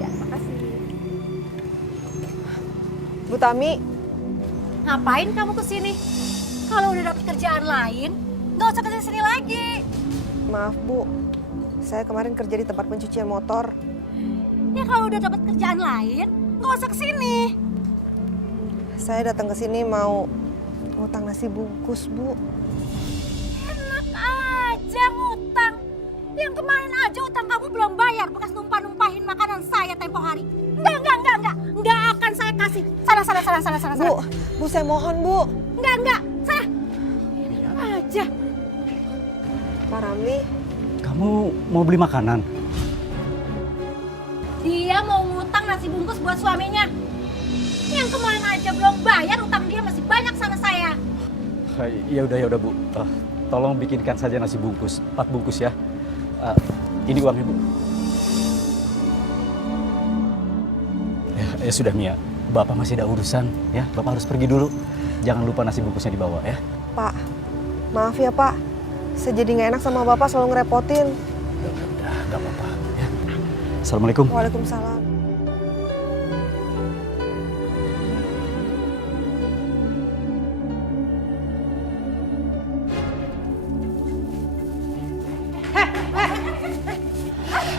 Ya, makasih. Bu Tami. Ngapain kamu kesini? Kalau udah dapet kerjaan lain, nggak usah kesini lagi. Maaf Bu, saya kemarin kerja di tempat pencucian motor. Ya kalau udah dapet kerjaan lain, nggak usah kesini. Saya datang ke sini mau ngutang nasi bungkus, Bu. Enak aja ngutang. Yang kemarin aja utang kamu belum bayar bekas numpah-numpahin makanan saya tempo hari. Enggak. Enggak akan saya kasih. Salah. Bu, saya mohon, Bu. Enggak. Saya. Enak aja. Pak Ramli. Kamu mau beli makanan? Dia mau ngutang nasi bungkus buat suaminya. Yang kemarin aja belum bayar, utang dia masih banyak sama saya. Ya udah Bu. Tolong bikinkan saja nasi bungkus, 4 bungkus ya. Ini uangnya Bu. Ya sudah Mia, Bapak masih ada urusan ya. Bapak harus pergi dulu. Jangan lupa nasi bungkusnya dibawa ya. Pak, Maaf ya Pak, saya jadi nggak enak sama Bapak selalu ngerepotin. Udah, gak apa-apa. Ya. Assalamualaikum. Waalaikumsalam.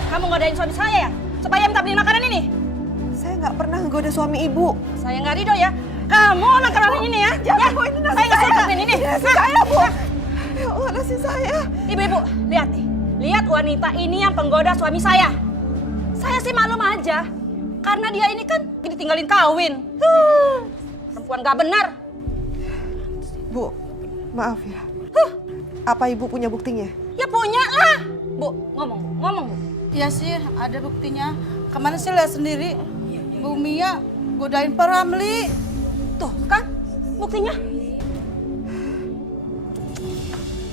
Kamu ngodain suami saya ya? Supaya minta beli makanan ini? Saya nggak pernah ngegoda suami Ibu. Saya nggak ridho ya. Kamu makanan ini ya? Jangan Bu, ini nasi saya nggak suka ini. Nasi saya Bu. Ya Allah, nasi saya. Ibu-ibu, lihat nih. Lihat wanita ini yang penggoda suami saya. Saya sih maklum aja. Karena dia ini kan ditinggalin kawin. Perempuan gak benar. Bu, maaf ya. Apa Ibu punya buktinya? Ya punya lah. Bu, ngomong Bu. Iya sih, ada buktinya. Kemarin sih lihat sendiri, Bu Mia godain Pak Ramli. Tuh kan, buktinya.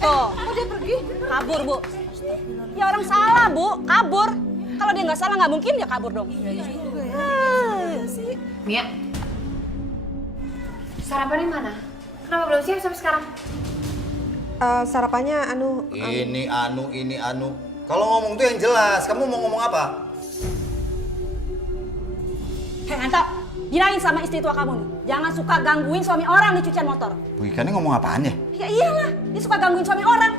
Tuh. Oh, dia pergi? Kabur, Bu. Ya orang salah, Bu. Kabur. Kalau dia nggak salah, nggak mungkin dia kabur dong. Mia, sarapannya mana? Kenapa belum siap sampai sekarang? Sarapannya Ini anu. Kalau ngomong tuh yang jelas. Kamu mau ngomong apa? Hei Anto, bilangin sama istri tua kamu nih. Jangan suka gangguin suami orang di cucian motor. Bu Ika ini ngomong apaan ya? Ya iyalah, dia suka gangguin suami orang.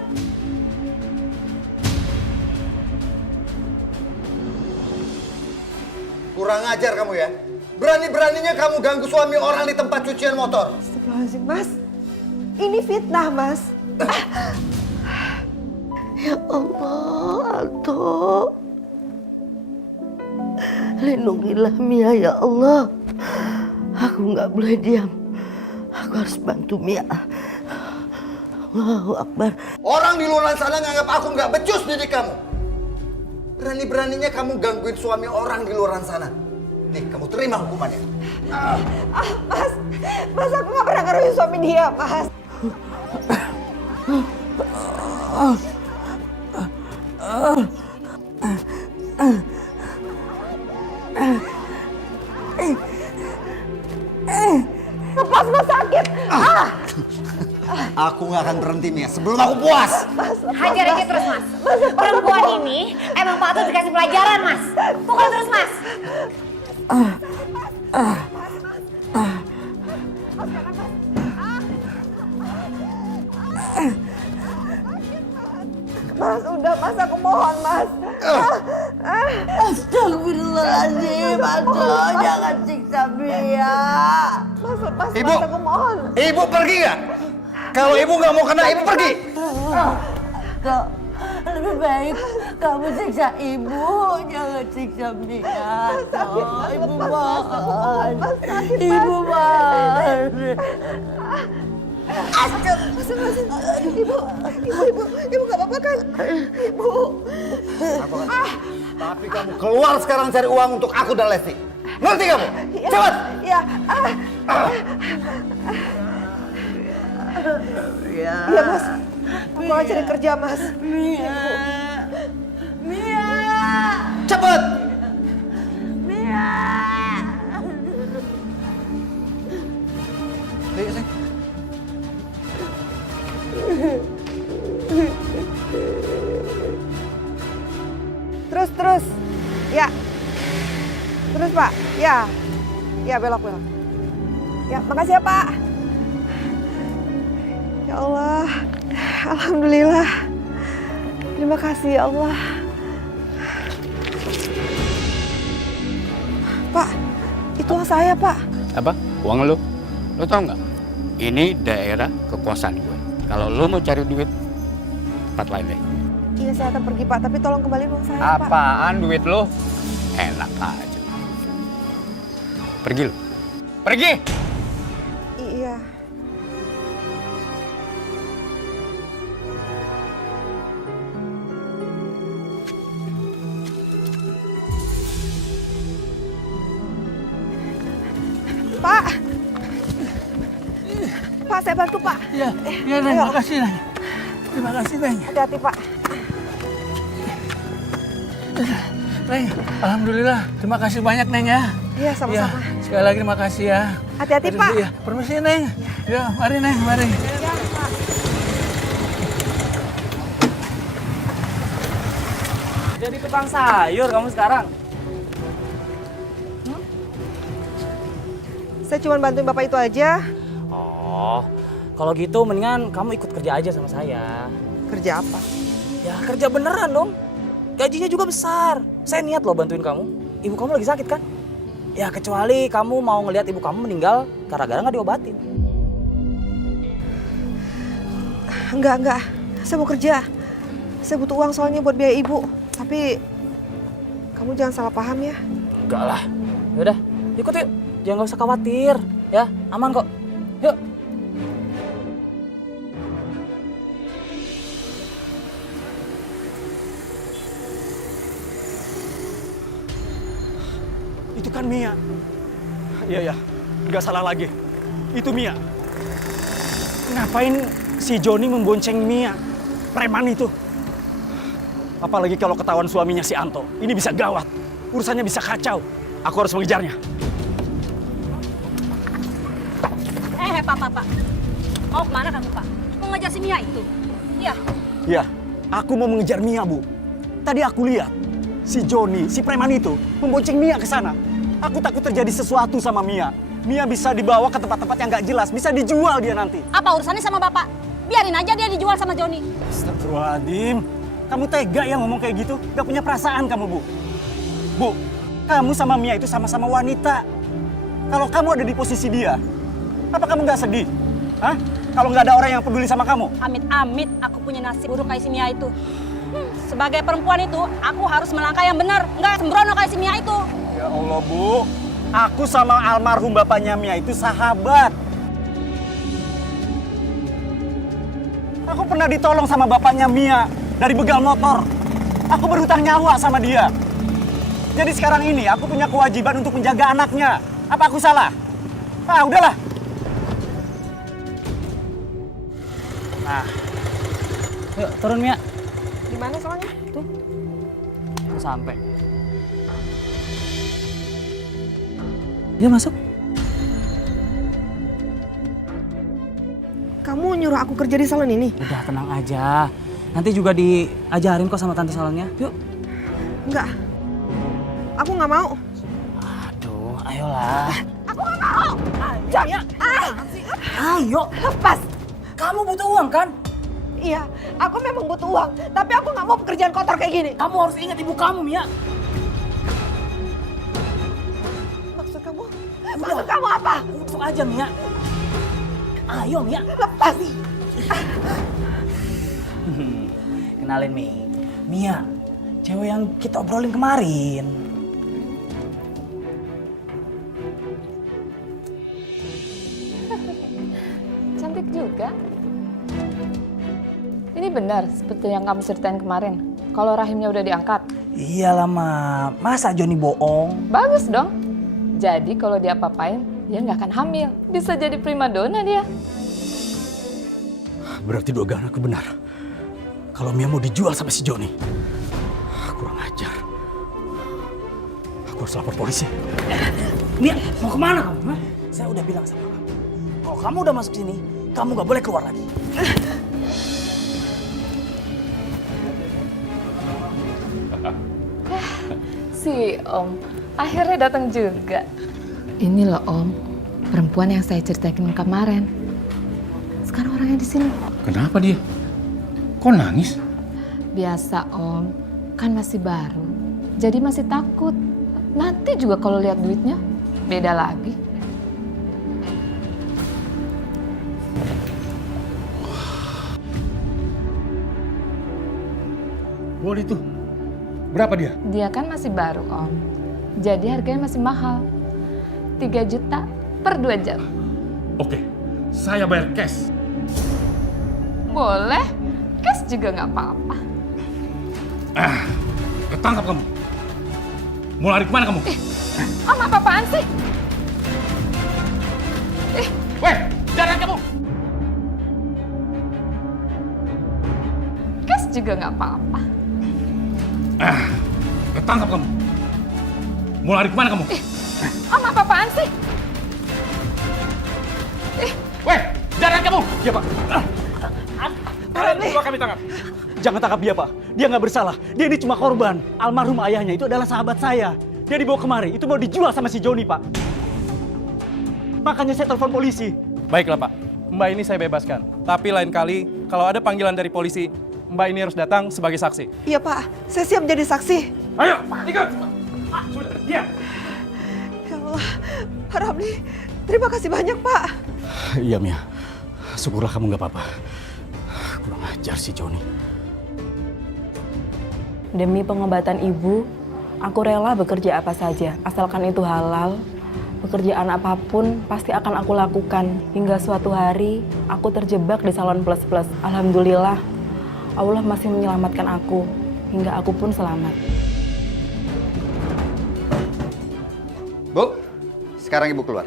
Kurang ajar kamu ya. Berani-beraninya kamu ganggu suami orang di tempat cucian motor. Astagfirullahaladzim, Mas. Ini fitnah, Mas. Ya Allah, Anto. Lindungilah Mia ya Allah. Aku nggak boleh diam. Aku harus bantu Mia. Allahu Akbar. Orang di luar sana nganggap aku nggak becus didik kamu. Berani-beraninya kamu gangguin suami orang di luar sana. Nih, kamu terima hukumannya. Mas, aku nggak pernah ngeruin suami dia, Mas. Lepas, Mas, sakit. Aku nggak akan berhenti Mia sebelum aku puas. Hajar aja terus, Mas. Perempuan ini emang patut dikasih pelajaran, Mas. Pukul terus, Mas. Mas, udah Mas, aku mohon Mas. Astagfirullahaladzim, Anto. Jangan siksa Mia. Mas, lepas Ibu. Mas, aku mohon. Ibu pergi nggak? Kalau ibu nggak mau kena, ibu pergi. Kok lebih baik kamu siksa ibu, jangan siksa Mia. Ibu mohon. Ibu mohon. Ibu nggak apa-apa kan? Ibu. Tapi kamu keluar sekarang cari uang untuk aku dan Lesti. Ngerti kamu? Cepat. Ya. Iya Mas. Aku akan cari kerja Mas. Mia. Cepat. Mia. Ayo, sayang. Terus. Ya. Terus Pak. Ya. Ya, belok. Ya, makasih ya Pak. Ya Allah. Alhamdulillah. Terima kasih ya Allah. Pak, itu uang saya Pak. Apa? Uang lu? Lu tau nggak? Ini daerah kekuasaan gue. Kalau lu mau cari duit, tempat lain deh. Iya, saya akan pergi Pak, tapi tolong kembaliin uang saya Pak. Apaan duit lu? Enak aja. Pergi lu. Pergi! Iya. Pak, saya bantu Pak. Iya, Neng, makasih Neng. Terima kasih Neng. Hati-hati Pak. Neng, alhamdulillah. Terima kasih banyak Neng ya. Iya, sama-sama. Ya, sekali lagi terima kasih ya. Hati-hati Pak. Ya, permisi Neng. Ya, mari Neng, mari. Iya Pak. Jadi tukang sayur kamu sekarang? Saya cuma bantuin bapak itu aja. Oh, kalau gitu mendingan kamu ikut kerja aja sama saya. Kerja apa? Ya kerja beneran dong. Gajinya juga besar. Saya niat loh bantuin kamu. Ibu kamu lagi sakit kan? Ya kecuali kamu mau ngelihat ibu kamu meninggal gara-gara nggak diobatin. Enggak. Saya mau kerja. Saya butuh uang soalnya buat biaya ibu. Tapi kamu jangan salah paham ya. Enggak lah. Yaudah, ikut yuk. Jangan nggak usah khawatir. Ya, aman kok. Yuk. Itu kan Mia. Iya, nggak salah lagi. Itu Mia. Ngapain si Joni membonceng Mia? Preman itu. Apalagi kalau ketahuan suaminya si Anto. Ini bisa gawat. Urusannya bisa kacau. Aku harus mengejarnya. Pak. Mau kemana kamu, Pak? Mau ngejar si Mia itu? Iya. Ya, aku mau mengejar Mia, Bu. Tadi aku lihat si Joni, si preman itu membonceng Mia ke sana. Aku takut terjadi sesuatu sama Mia. Mia bisa dibawa ke tempat-tempat yang nggak jelas, bisa dijual dia nanti. Apa urusannya sama Bapak? Biarin aja dia dijual sama Joni. Astagfirullahaladzim. Kamu tega ya ngomong kayak gitu? Gak punya perasaan kamu, Bu. Bu, kamu sama Mia itu sama-sama wanita. Kalau kamu ada di posisi dia, apa kamu nggak sedih? Hah? Kalau nggak ada orang yang peduli sama kamu? Amit-amit aku punya nasib buruk kayak si Mia itu. Sebagai perempuan itu, aku harus melangkah yang benar. Nggak sembrono kayak si Mia itu. Ya Allah, Bu. Aku sama almarhum bapaknya Mia itu sahabat. Aku pernah ditolong sama bapaknya Mia dari begal motor. Aku berhutang nyawa sama dia. Jadi sekarang ini aku punya kewajiban untuk menjaga anaknya. Apa aku salah? Ah, udahlah. Nah, yuk turun Mia. Di mana soalnya? Tuh, sampai. Dia masuk. Kamu nyuruh aku kerja di salon ini? Udah tenang aja. Nanti juga diajarin kok sama tante salonnya. Yuk. Enggak. Aku nggak mau. Aduh, ayolah. Aku nggak mau. Jaya. Ayo. Lepas. Kamu butuh uang kan? Iya, aku memang butuh uang. Tapi aku nggak mau pekerjaan kotor kayak gini. Kamu harus ingat ibu kamu, Mia. Maksud kamu apa? Untung aja, Mia. Ayo, Mia. Lepas. Kenalin, Mia. Cewek yang kita obrolin kemarin. Cantik juga. Ini benar seperti yang kamu ceritain kemarin. Kalau rahimnya udah diangkat. Iyalah, Ma. Masa Joni bohong? Bagus dong. Jadi kalau dia apa-apain, dia nggak akan hamil. Bisa jadi primadona dia. Berarti dugaan aku benar. Kalau Mia mau dijual sama si Joni. Kurang ajar. Aku harus lapor polisi. Mia, mau kemana kamu? Hah? Saya udah bilang sama kamu. Kalau kamu udah masuk sini, kamu nggak boleh keluar lagi. Si Om, akhirnya datang juga. Ini loh Om, perempuan yang saya ceritain kemarin. Sekarang orangnya di sini. Kenapa dia? Kok nangis? Biasa Om, kan masih baru. Jadi masih takut. Nanti juga kalau lihat duitnya, beda lagi. Boleh tuh. Berapa dia? Dia kan masih baru Om. Jadi harganya masih mahal. 3 juta per 2 jam. Oke, saya bayar cash. Boleh, cash juga nggak apa-apa. Ketangkap kamu. Mau lari kemana kamu? Om apa-apaan sih? Weh, jalan kamu! Cash juga nggak apa-apa. Ketangkap kamu. Mau lari kemana kamu? Om apa-apaan sih? Weh, jalan kamu! Iya, Pak. Kalian berdua kami tangkap. Jangan tangkap dia, Pak. Dia nggak bersalah. Dia ini cuma korban. Almarhum ayahnya itu adalah sahabat saya. Dia dibawa kemari, itu mau dijual sama si Joni, Pak. Makanya saya telepon polisi. Baiklah, Pak. Mbak ini saya bebaskan. Tapi lain kali, kalau ada panggilan dari polisi, Mbak ini harus datang sebagai saksi. Iya Pak, saya siap jadi saksi. Ayo, ikut. Sudah, diam. Ya Allah, Pak Ramli, terima kasih banyak Pak. Iya, Mia. Syukurlah kamu nggak apa-apa. Kurang ajar si Joni. Demi pengobatan ibu, aku rela bekerja apa saja, asalkan itu halal. Pekerjaan apapun pasti akan aku lakukan. Hingga suatu hari, aku terjebak di salon plus-plus. Alhamdulillah, Allah masih menyelamatkan aku. Hingga aku pun selamat. Bu, sekarang ibu keluar.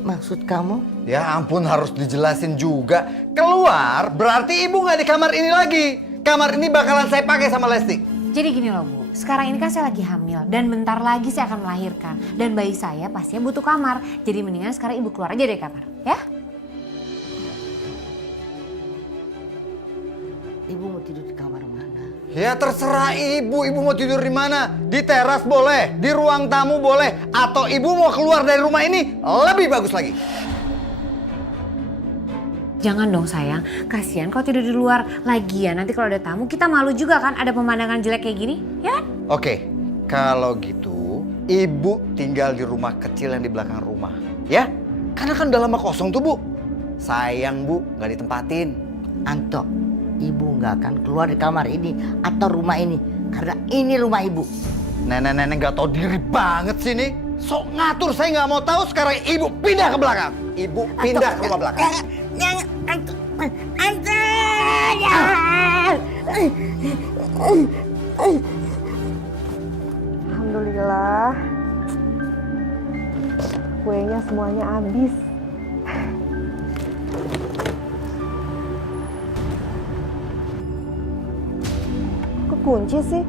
Maksud kamu? Ya ampun, harus dijelasin juga. Keluar berarti ibu nggak di kamar ini lagi. Kamar ini bakalan saya pakai sama Lesti. Jadi gini loh Bu, sekarang ini kan saya lagi hamil dan bentar lagi saya akan melahirkan. Dan bayi saya pastinya butuh kamar. Jadi mendingan sekarang ibu keluar aja dari kamar, ya? Ibu mau tidur di kamar mana? Ya terserah ibu mau tidur di mana? Di teras boleh, di ruang tamu boleh, atau ibu mau keluar dari rumah ini lebih bagus lagi. Jangan dong sayang, kasihan kalau tidur di luar. Lagian nanti kalau ada tamu kita malu juga kan ada pemandangan jelek kayak gini, ya kan? Oke, kalau gitu ibu tinggal di rumah kecil yang di belakang rumah, ya? Karena kan udah lama kosong tuh Bu. Sayang Bu, nggak ditempatin. Anto, ibu nggak akan keluar dari kamar ini atau rumah ini karena ini rumah ibu. Nenek-nenek nggak tahu diri banget sih nih. Sok ngatur, saya nggak mau tahu. Sekarang ibu pindah ke belakang. Ibu pindah ke rumah belakang. Alhamdulillah, kuenya semuanya habis. Kekunci sih.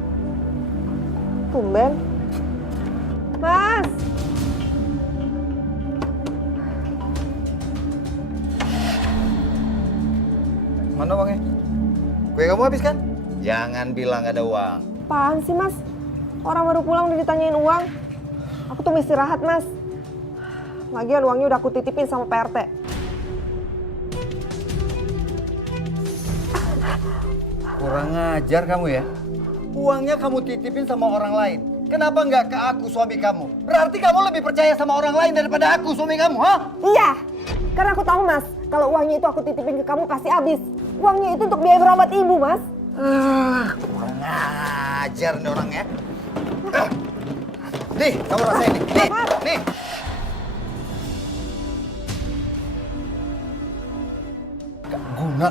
Tumben. Mas. Mana uangnya? Kue kamu habis kan? Jangan bilang ada uang. Apaan sih Mas? Orang baru pulang udah ditanyain uang. Aku tuh mau istirahat Mas. Lagian uangnya udah aku titipin sama PRT. Kurang ngajar kamu ya. Uangnya kamu titipin sama orang lain. Kenapa nggak ke aku, suami kamu? Berarti kamu lebih percaya sama orang lain daripada aku, suami kamu, ha? Iya, karena aku tahu Mas, kalau uangnya itu aku titipin ke kamu pasti habis. Uangnya itu untuk biaya berobat ibu, Mas. Kurang ngajar nih orangnya. Nih, kamu rasain nih. Nih. Gak guna.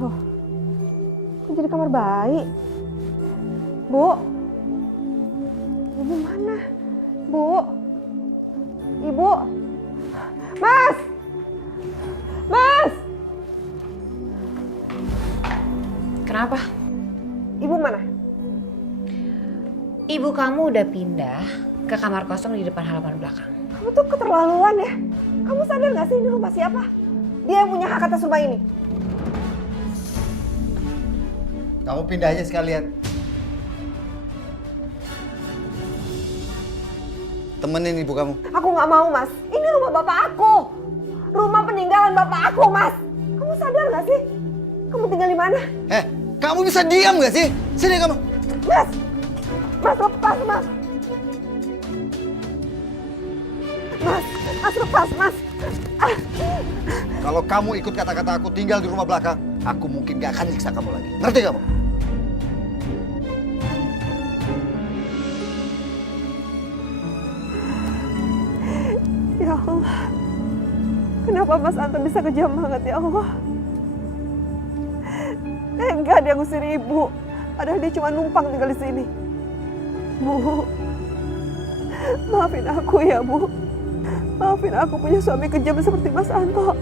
Loh, kok jadi kamar bayi? Bu, ibu mana? Bu, ibu, Mas, Mas. Kenapa? Ibu mana? Ibu kamu udah pindah ke kamar kosong di depan halaman belakang. Kamu tuh keterlaluan ya. Kamu sadar gak sih ini rumah siapa? Dia yang punya hak atas rumah ini. Kamu pindah aja sekalian. Temenin ibu kamu. Aku nggak mau, Mas. Ini rumah bapak aku. Rumah peninggalan bapak aku, Mas. Kamu sadar nggak sih? Kamu tinggal di mana? Kamu bisa diam nggak sih? Sini kamu. Mas, Mas lepas, Mas. Mas lepas, Mas. Kalau kamu ikut kata-kata aku tinggal di rumah belakang, aku mungkin gak akan nyiksa kamu lagi. Ngerti kamu? Ya Allah, kenapa Mas Anto bisa kejam banget ya Allah? Enggak, dia ngusir ibu. Padahal dia cuma numpang tinggal di sini. Bu, maafin aku ya Bu. Maafin aku punya suami kejam seperti Mas Anto.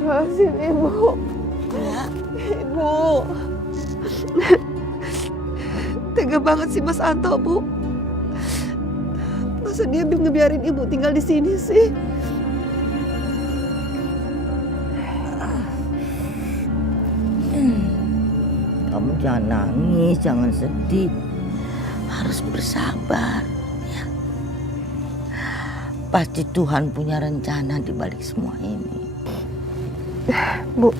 Astagfirullahaladzim, Ibu. Ibu. Tega banget sih Mas Anto, Bu. Masa dia ngebiarin Ibu tinggal di sini sih? Kamu jangan nangis, jangan sedih. Harus bersabar. Ya. Pasti Tuhan punya rencana di balik semua ini. Bu,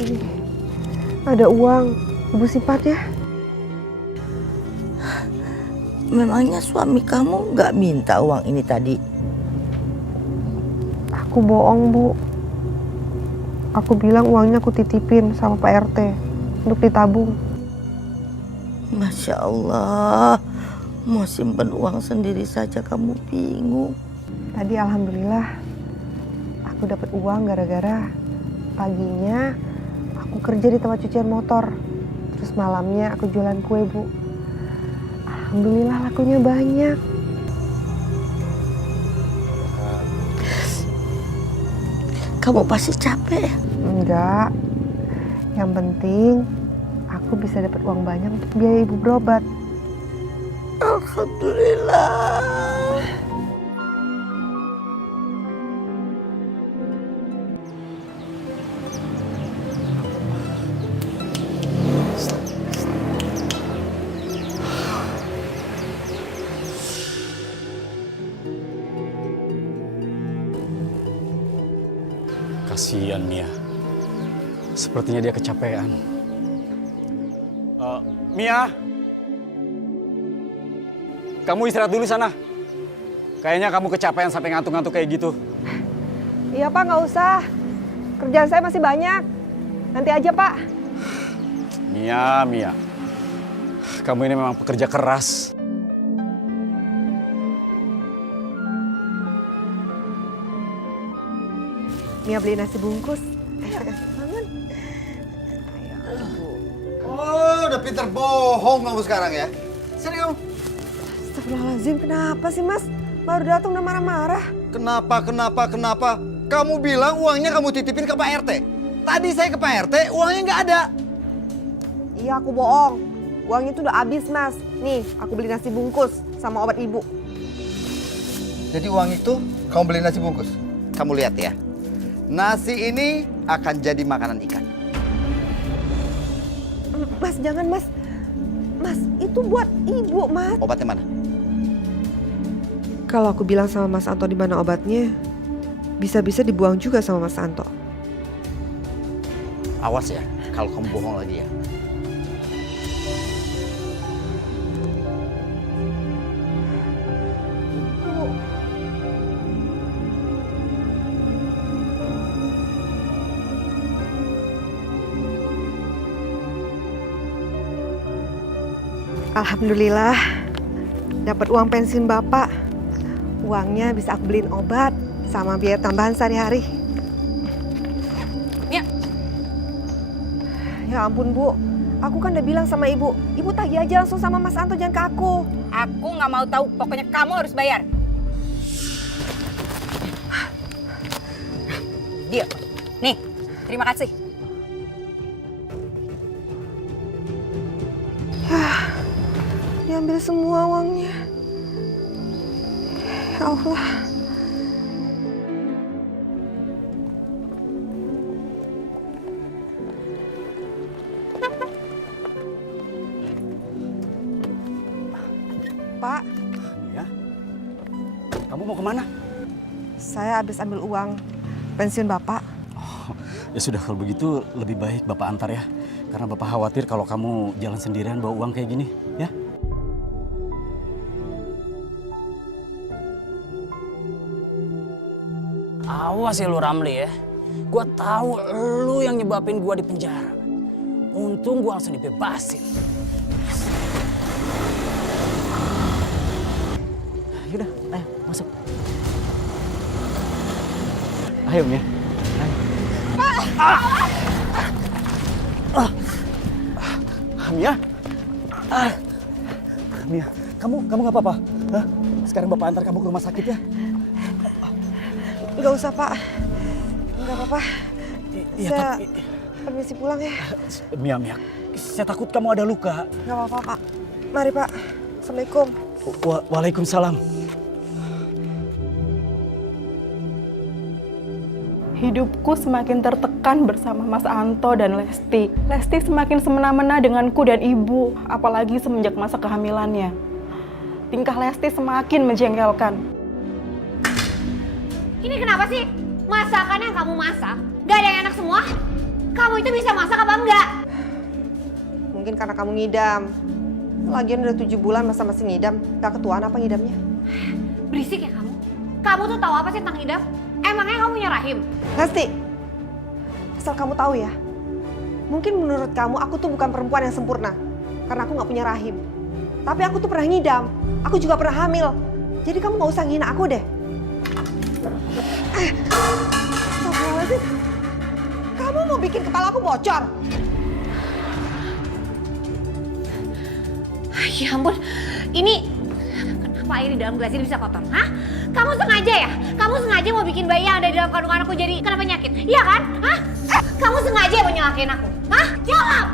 ini ada uang. Ibu simpan ya. Memangnya suami kamu nggak minta uang ini tadi? Aku bohong, Bu. Aku bilang uangnya aku titipin sama Pak RT untuk ditabung. Masya Allah, mau simpen uang sendiri saja kamu bingung. Tadi alhamdulillah aku dapat uang gara-gara paginya aku kerja di tempat cucian motor. Terus malamnya aku jualan kue, Bu. Alhamdulillah lakunya banyak. Kamu pasti capek ya? Enggak. Yang penting aku bisa dapat uang banyak untuk biaya Ibu berobat. Alhamdulillah. Kasihan Mia. Sepertinya dia kecapean. Mia, kamu istirahat dulu sana. Kayaknya kamu kecapean sampai ngantuk-ngantuk kayak gitu. Iya Pak, nggak usah. Kerjaan saya masih banyak. Nanti aja Pak. Mia, kamu ini memang pekerja keras. Mia beli nasi bungkus. Bangun. Oh, udah pinter bohong kamu sekarang ya. Serius? Astagfirullahaladzim, kenapa sih Mas? Baru datang udah marah-marah. Kenapa? Kamu bilang uangnya kamu titipin ke Pak RT. Tadi saya ke Pak RT, uangnya nggak ada. Iya, aku bohong. Uangnya itu udah habis, Mas. Nih, aku beli nasi bungkus sama obat Ibu. Jadi uang itu kamu beli nasi bungkus? Kamu lihat ya. Nasi ini akan jadi makanan ikan. Mas, jangan Mas. Mas, itu buat Ibu, Mas. Obatnya mana? Kalau aku bilang sama Mas Anto di mana obatnya, bisa-bisa dibuang juga sama Mas Anto. Awas ya, kalau kamu bohong lagi ya. Alhamdulillah, dapat uang pensiun Bapak. Uangnya bisa aku beliin obat sama biaya tambahan sehari-hari. Ya. Ya ampun Bu, aku kan udah bilang sama Ibu. Ibu tagih aja langsung sama Mas Anto, jangan ke aku. Aku nggak mau tahu, pokoknya kamu harus bayar. Dia, nih, terima kasih. Diambil semua uangnya. Ya Allah. Pak. Ya. Kamu mau kemana? Saya habis ambil uang pensiun Bapak. Oh, ya sudah, kalau begitu lebih baik Bapak antar ya. Karena Bapak khawatir kalau kamu jalan sendirian bawa uang kayak gini, ya. Awas ya lu Ramli ya. Gua tahu lu yang nyebabin gua di penjara. Untung gua langsung dibebasin. Yaudah, ayo masuk. Ayo Mia. Ayo. Mia. Mia, kamu nggak apa-apa? Hah? Sekarang Bapak antar kamu ke rumah sakit ya. Nggak usah Pak, Enggak apa-apa. Iya, Saya tapi permisi pulang ya. Mia, saya takut kamu ada luka. Enggak apa-apa, Pak. Mari, Pak. Assalamualaikum. Waalaikumsalam. Hidupku semakin tertekan bersama Mas Anto dan Lesti. Lesti semakin semena-mena denganku dan ibu, apalagi semenjak masa kehamilannya. Tingkah Lesti semakin menjengkelkan. Ini kenapa sih? Masakan yang kamu masak, gak ada yang enak semua? Kamu itu bisa masak apa enggak? Mungkin karena kamu ngidam. Lagian udah 7 bulan masa masih ngidam. Gak ketuaan apa ngidamnya? Berisik ya kamu? Kamu tuh tahu apa sih tentang ngidam? Emangnya kamu punya rahim? Lesti, asal kamu tahu ya. Mungkin menurut kamu aku tuh bukan perempuan yang sempurna. Karena aku gak punya rahim. Tapi aku tuh pernah ngidam. Aku juga pernah hamil. Jadi kamu gak usah ngina aku deh. Astagfirullahaladzim. Kamu mau bikin kepala aku bocor? Ya ampun, ini kenapa air di dalam gelas ini bisa kotor? Hah? Kamu sengaja ya? Kamu sengaja mau bikin bayi yang ada di dalam kandungan aku jadi kena penyakit? Iya kan? Hah? Kamu sengaja mau nyelakain aku? Hah? Jawab!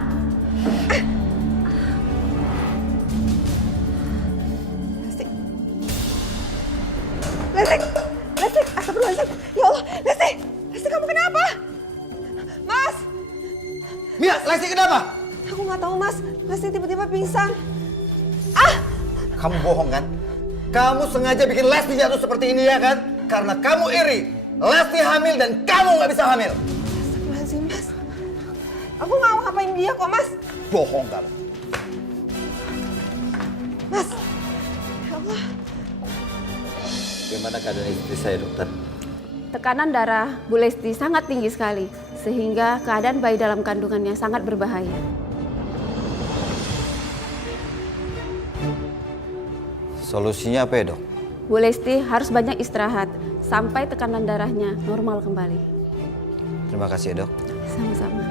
Lesti, astagfirullahaladzim. Ya Allah, Lesti kamu kenapa? Mas! Mia, Lesti kenapa? Aku nggak tahu, Mas. Lesti tiba-tiba pingsan. Kamu bohong kan? Kamu sengaja bikin Lesti jatuh seperti ini ya kan? Karena kamu iri. Lesti hamil dan kamu nggak bisa hamil. Astagfirullahaladzim, Mas. Aku nggak mau ngapain dia kok, Mas. Bohong kamu. Mas. Ya Allah. Bagaimana keadaan istri saya, dokter? Tekanan darah Bu Lesti sangat tinggi sekali, sehingga keadaan bayi dalam kandungannya sangat berbahaya. Solusinya apa ya, dok? Bu Lesti harus banyak istirahat sampai tekanan darahnya normal kembali. Terima kasih ya, dok. Sama-sama.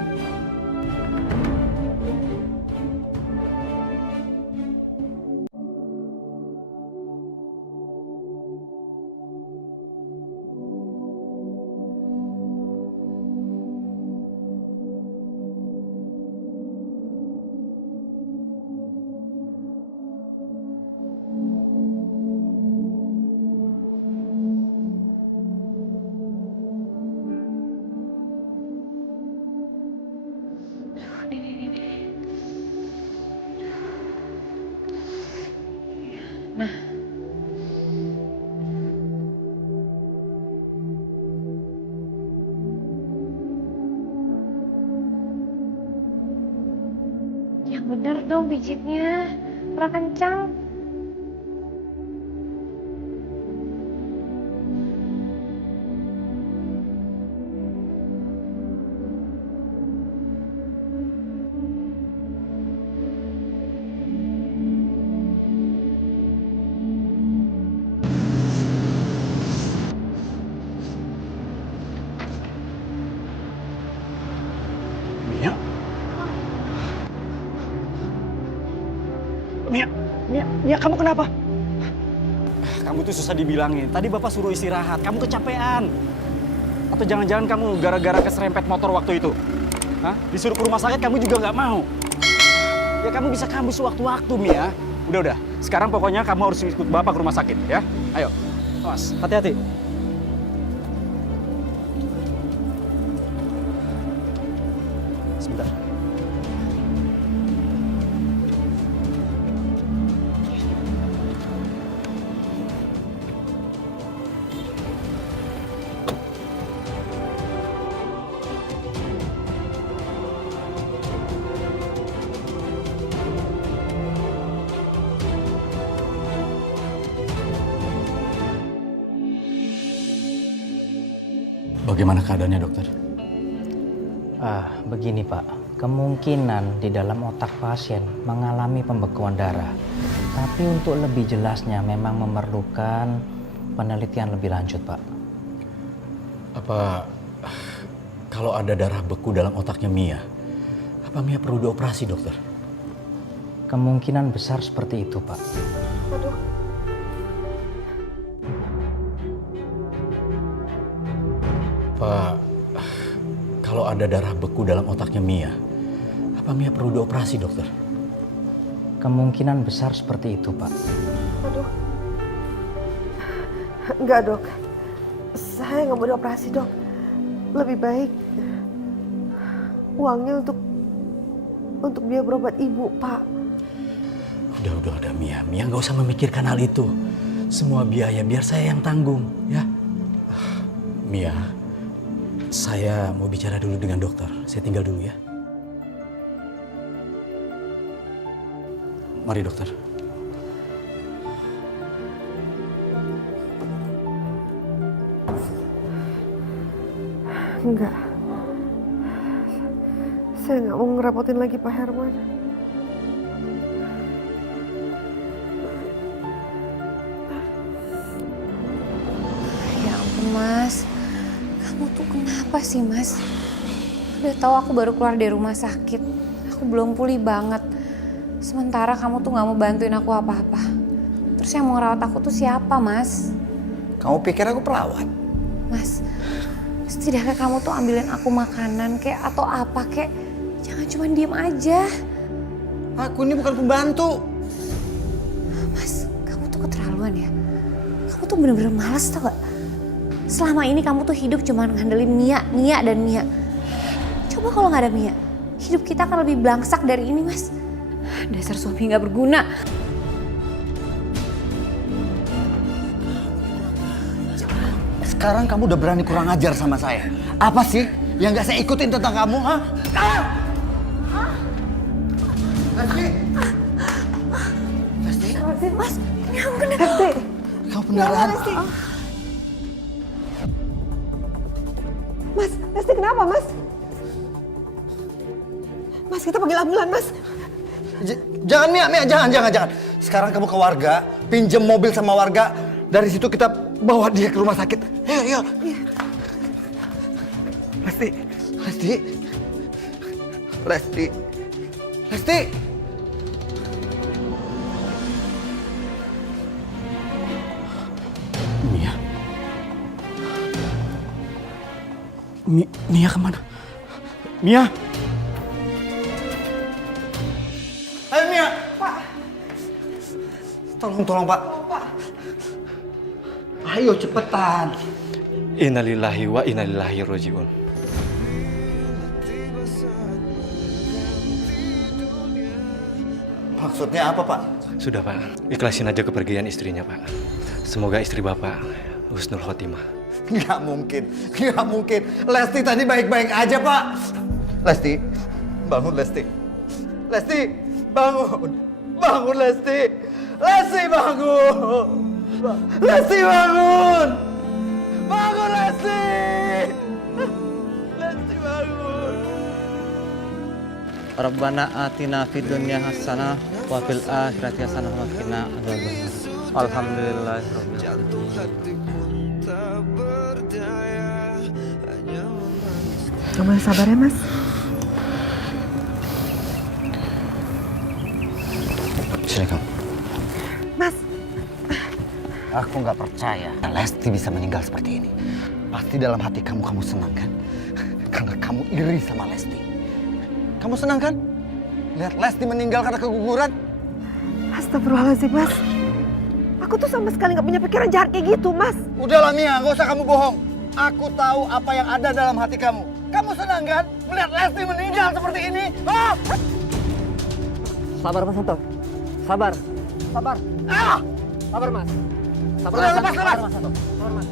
Yang bener dong pijitnya, kurang kencang. Mia, kamu kenapa? Kamu tuh susah dibilangin. Tadi Bapak suruh istirahat, kamu kecapean. Atau jangan-jangan kamu gara-gara keserempet motor waktu itu? Hah? Disuruh ke rumah sakit kamu juga nggak mau? Ya kamu bisa kambuh sewaktu-waktu, Mia. Udah. Sekarang pokoknya kamu harus ikut Bapak ke rumah sakit, ya. Ayo, awas, hati-hati. Sebentar. Bagaimana keadaannya, dokter? Begini Pak, kemungkinan di dalam otak pasien mengalami pembekuan darah. Tapi untuk lebih jelasnya memang memerlukan penelitian lebih lanjut, Pak. Apa kalau ada darah beku dalam otaknya Mia, apa Mia perlu dioperasi, dokter? Kemungkinan besar seperti itu, Pak. Waduh. Pak, kalau ada darah beku dalam otaknya Mia. Apa Mia perlu dioperasi, dokter? Kemungkinan besar seperti itu, Pak. Aduh. Enggak, Dok. Saya nggak mau dioperasi, Dok. Lebih baik uangnya untuk biaya berobat ibu, Pak. Udah Mia. Mia nggak usah memikirkan hal itu. Semua biaya biar saya yang tanggung, ya. Mia, saya mau bicara dulu dengan dokter. Saya tinggal dulu ya. Mari dokter. Enggak. Saya nggak mau ngerepotin lagi Pak Herman. Ya ampun Mas, kamu tuh kenapa sih Mas? Udah tahu aku baru keluar dari rumah sakit, aku belum pulih banget. Sementara kamu tuh nggak mau bantuin aku apa-apa. Terus yang mau ngerawat aku tuh siapa Mas? Kamu pikir aku perawat? Mas, setidaknya kamu tuh ambilin aku makanan kek atau apa kek. Jangan cuma diem aja. Aku ini bukan pembantu. Mas, kamu tuh keterlaluan ya. Kamu tuh bener-bener malas tau gak? Selama ini kamu tuh hidup cuma ngandelin Mia dan Mia. Coba kalau gak ada Mia, hidup kita akan lebih belangsak dari ini Mas. Dasar suami gak berguna. Sekarang kamu udah berani kurang ajar sama saya. Apa sih yang gak saya ikutin tentang kamu, ha? Lesti. Mas, ini kamu kenapa? Lesti. Kamu pendarahan. Mas, Lesti kenapa, Mas? Mas, kita panggil ambulan, Mas. Jangan Mia, jangan. Sekarang kamu ke warga, pinjem mobil sama warga. Dari situ kita bawa dia ke rumah sakit. Ayo. Lesti. Mia kemana? Mia! Ayo Mia! Pak. Tolong Pak. Ayo cepetan. Innalillahi wa inna ilaihi rajiun. Maksudnya apa Pak? Sudah Pak, ikhlasin aja kepergian istrinya Pak. Semoga istri Bapak husnul khotimah. Nggak mungkin. Lesti tadi baik-baik aja Pak. Lesti, bangun Lesti. Lesti, bangun. Bangun Lesti. Lesti bangun. Lesti bangun. Bangun Lesti. Lesti bangun. Rabbana atina fid dunya hasanah wa fil akhirati hasanah wa qina adzabannar. Alhamdulillahirabbil alamin. Kamu sabar ya, Mas. Silakan. Mas. Aku nggak percaya Lesti bisa meninggal seperti ini. Pasti dalam hati kamu senang kan? Karena kamu iri sama Lesti. Kamu senang kan? Lihat Lesti meninggal karena keguguran? Astagfirullahaladzim, Mas. Aku tuh sama sekali nggak punya pikiran jahat kayak gitu, Mas. Udahlah Mia, nggak usah kamu bohong. Aku tahu apa yang ada dalam hati kamu. Kamu senang kan melihat Lesti meninggal seperti ini? Ah! Sabar Mas Anto. Sabar. Ah! Sabar Mas. Sabar Udah, Mas. lepas. Sabar Mas Anto. Sabar Mas.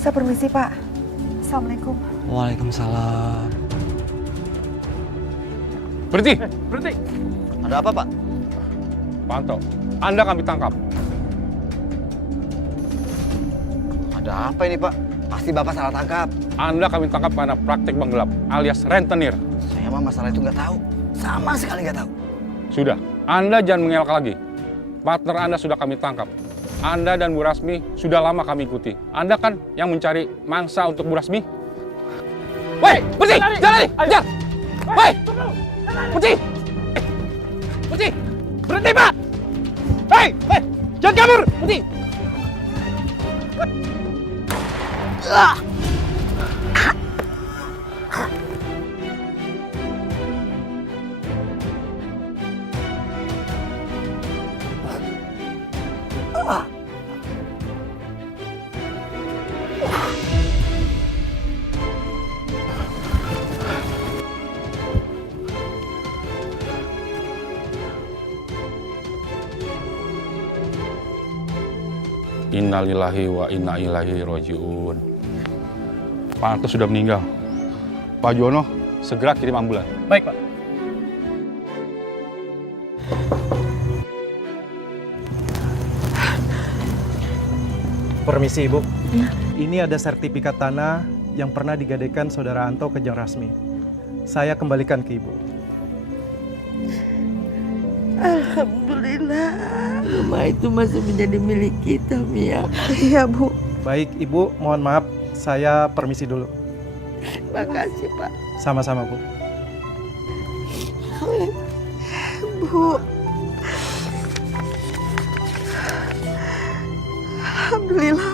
Saya permisi, Pak. Assalamualaikum. Waalaikumsalam. Berhenti. Ada apa Pak? Pak Anto, Anda kami tangkap. Ada apa ini Pak? Pasti Bapak salah tangkap. Anda kami tangkap karena praktik menggelap alias rentenir. Saya mah masalah itu nggak tahu. Sama sekali nggak tahu. Sudah, Anda jangan mengelak lagi. Partner Anda sudah kami tangkap. Anda dan Bu Rasmi sudah lama kami ikuti. Anda kan yang mencari mangsa untuk Bu Rasmi? Woi, berhenti! Jangan lari! Kejar! Woi! Berhenti! Berhenti, Pak! Hei! Jangan kabur! Berhenti! Innalillahi wa inna ilaihi rojiun. Pak Arto sudah meninggal. Pak Jono, segera kirim ambulan. Baik, Pak. Permisi, Ibu. Ini ada sertifikat tanah yang pernah digadaikan Saudara Anto ke Jeng Rasmi. Saya kembalikan ke Ibu. Alhamdulillah, rumah itu masih menjadi milik kita, Mia. Iya, Bu. Baik, Ibu, mohon maaf. Saya permisi dulu. Makasih, Pak. Sama-sama, Bu. Bu. Alhamdulillah.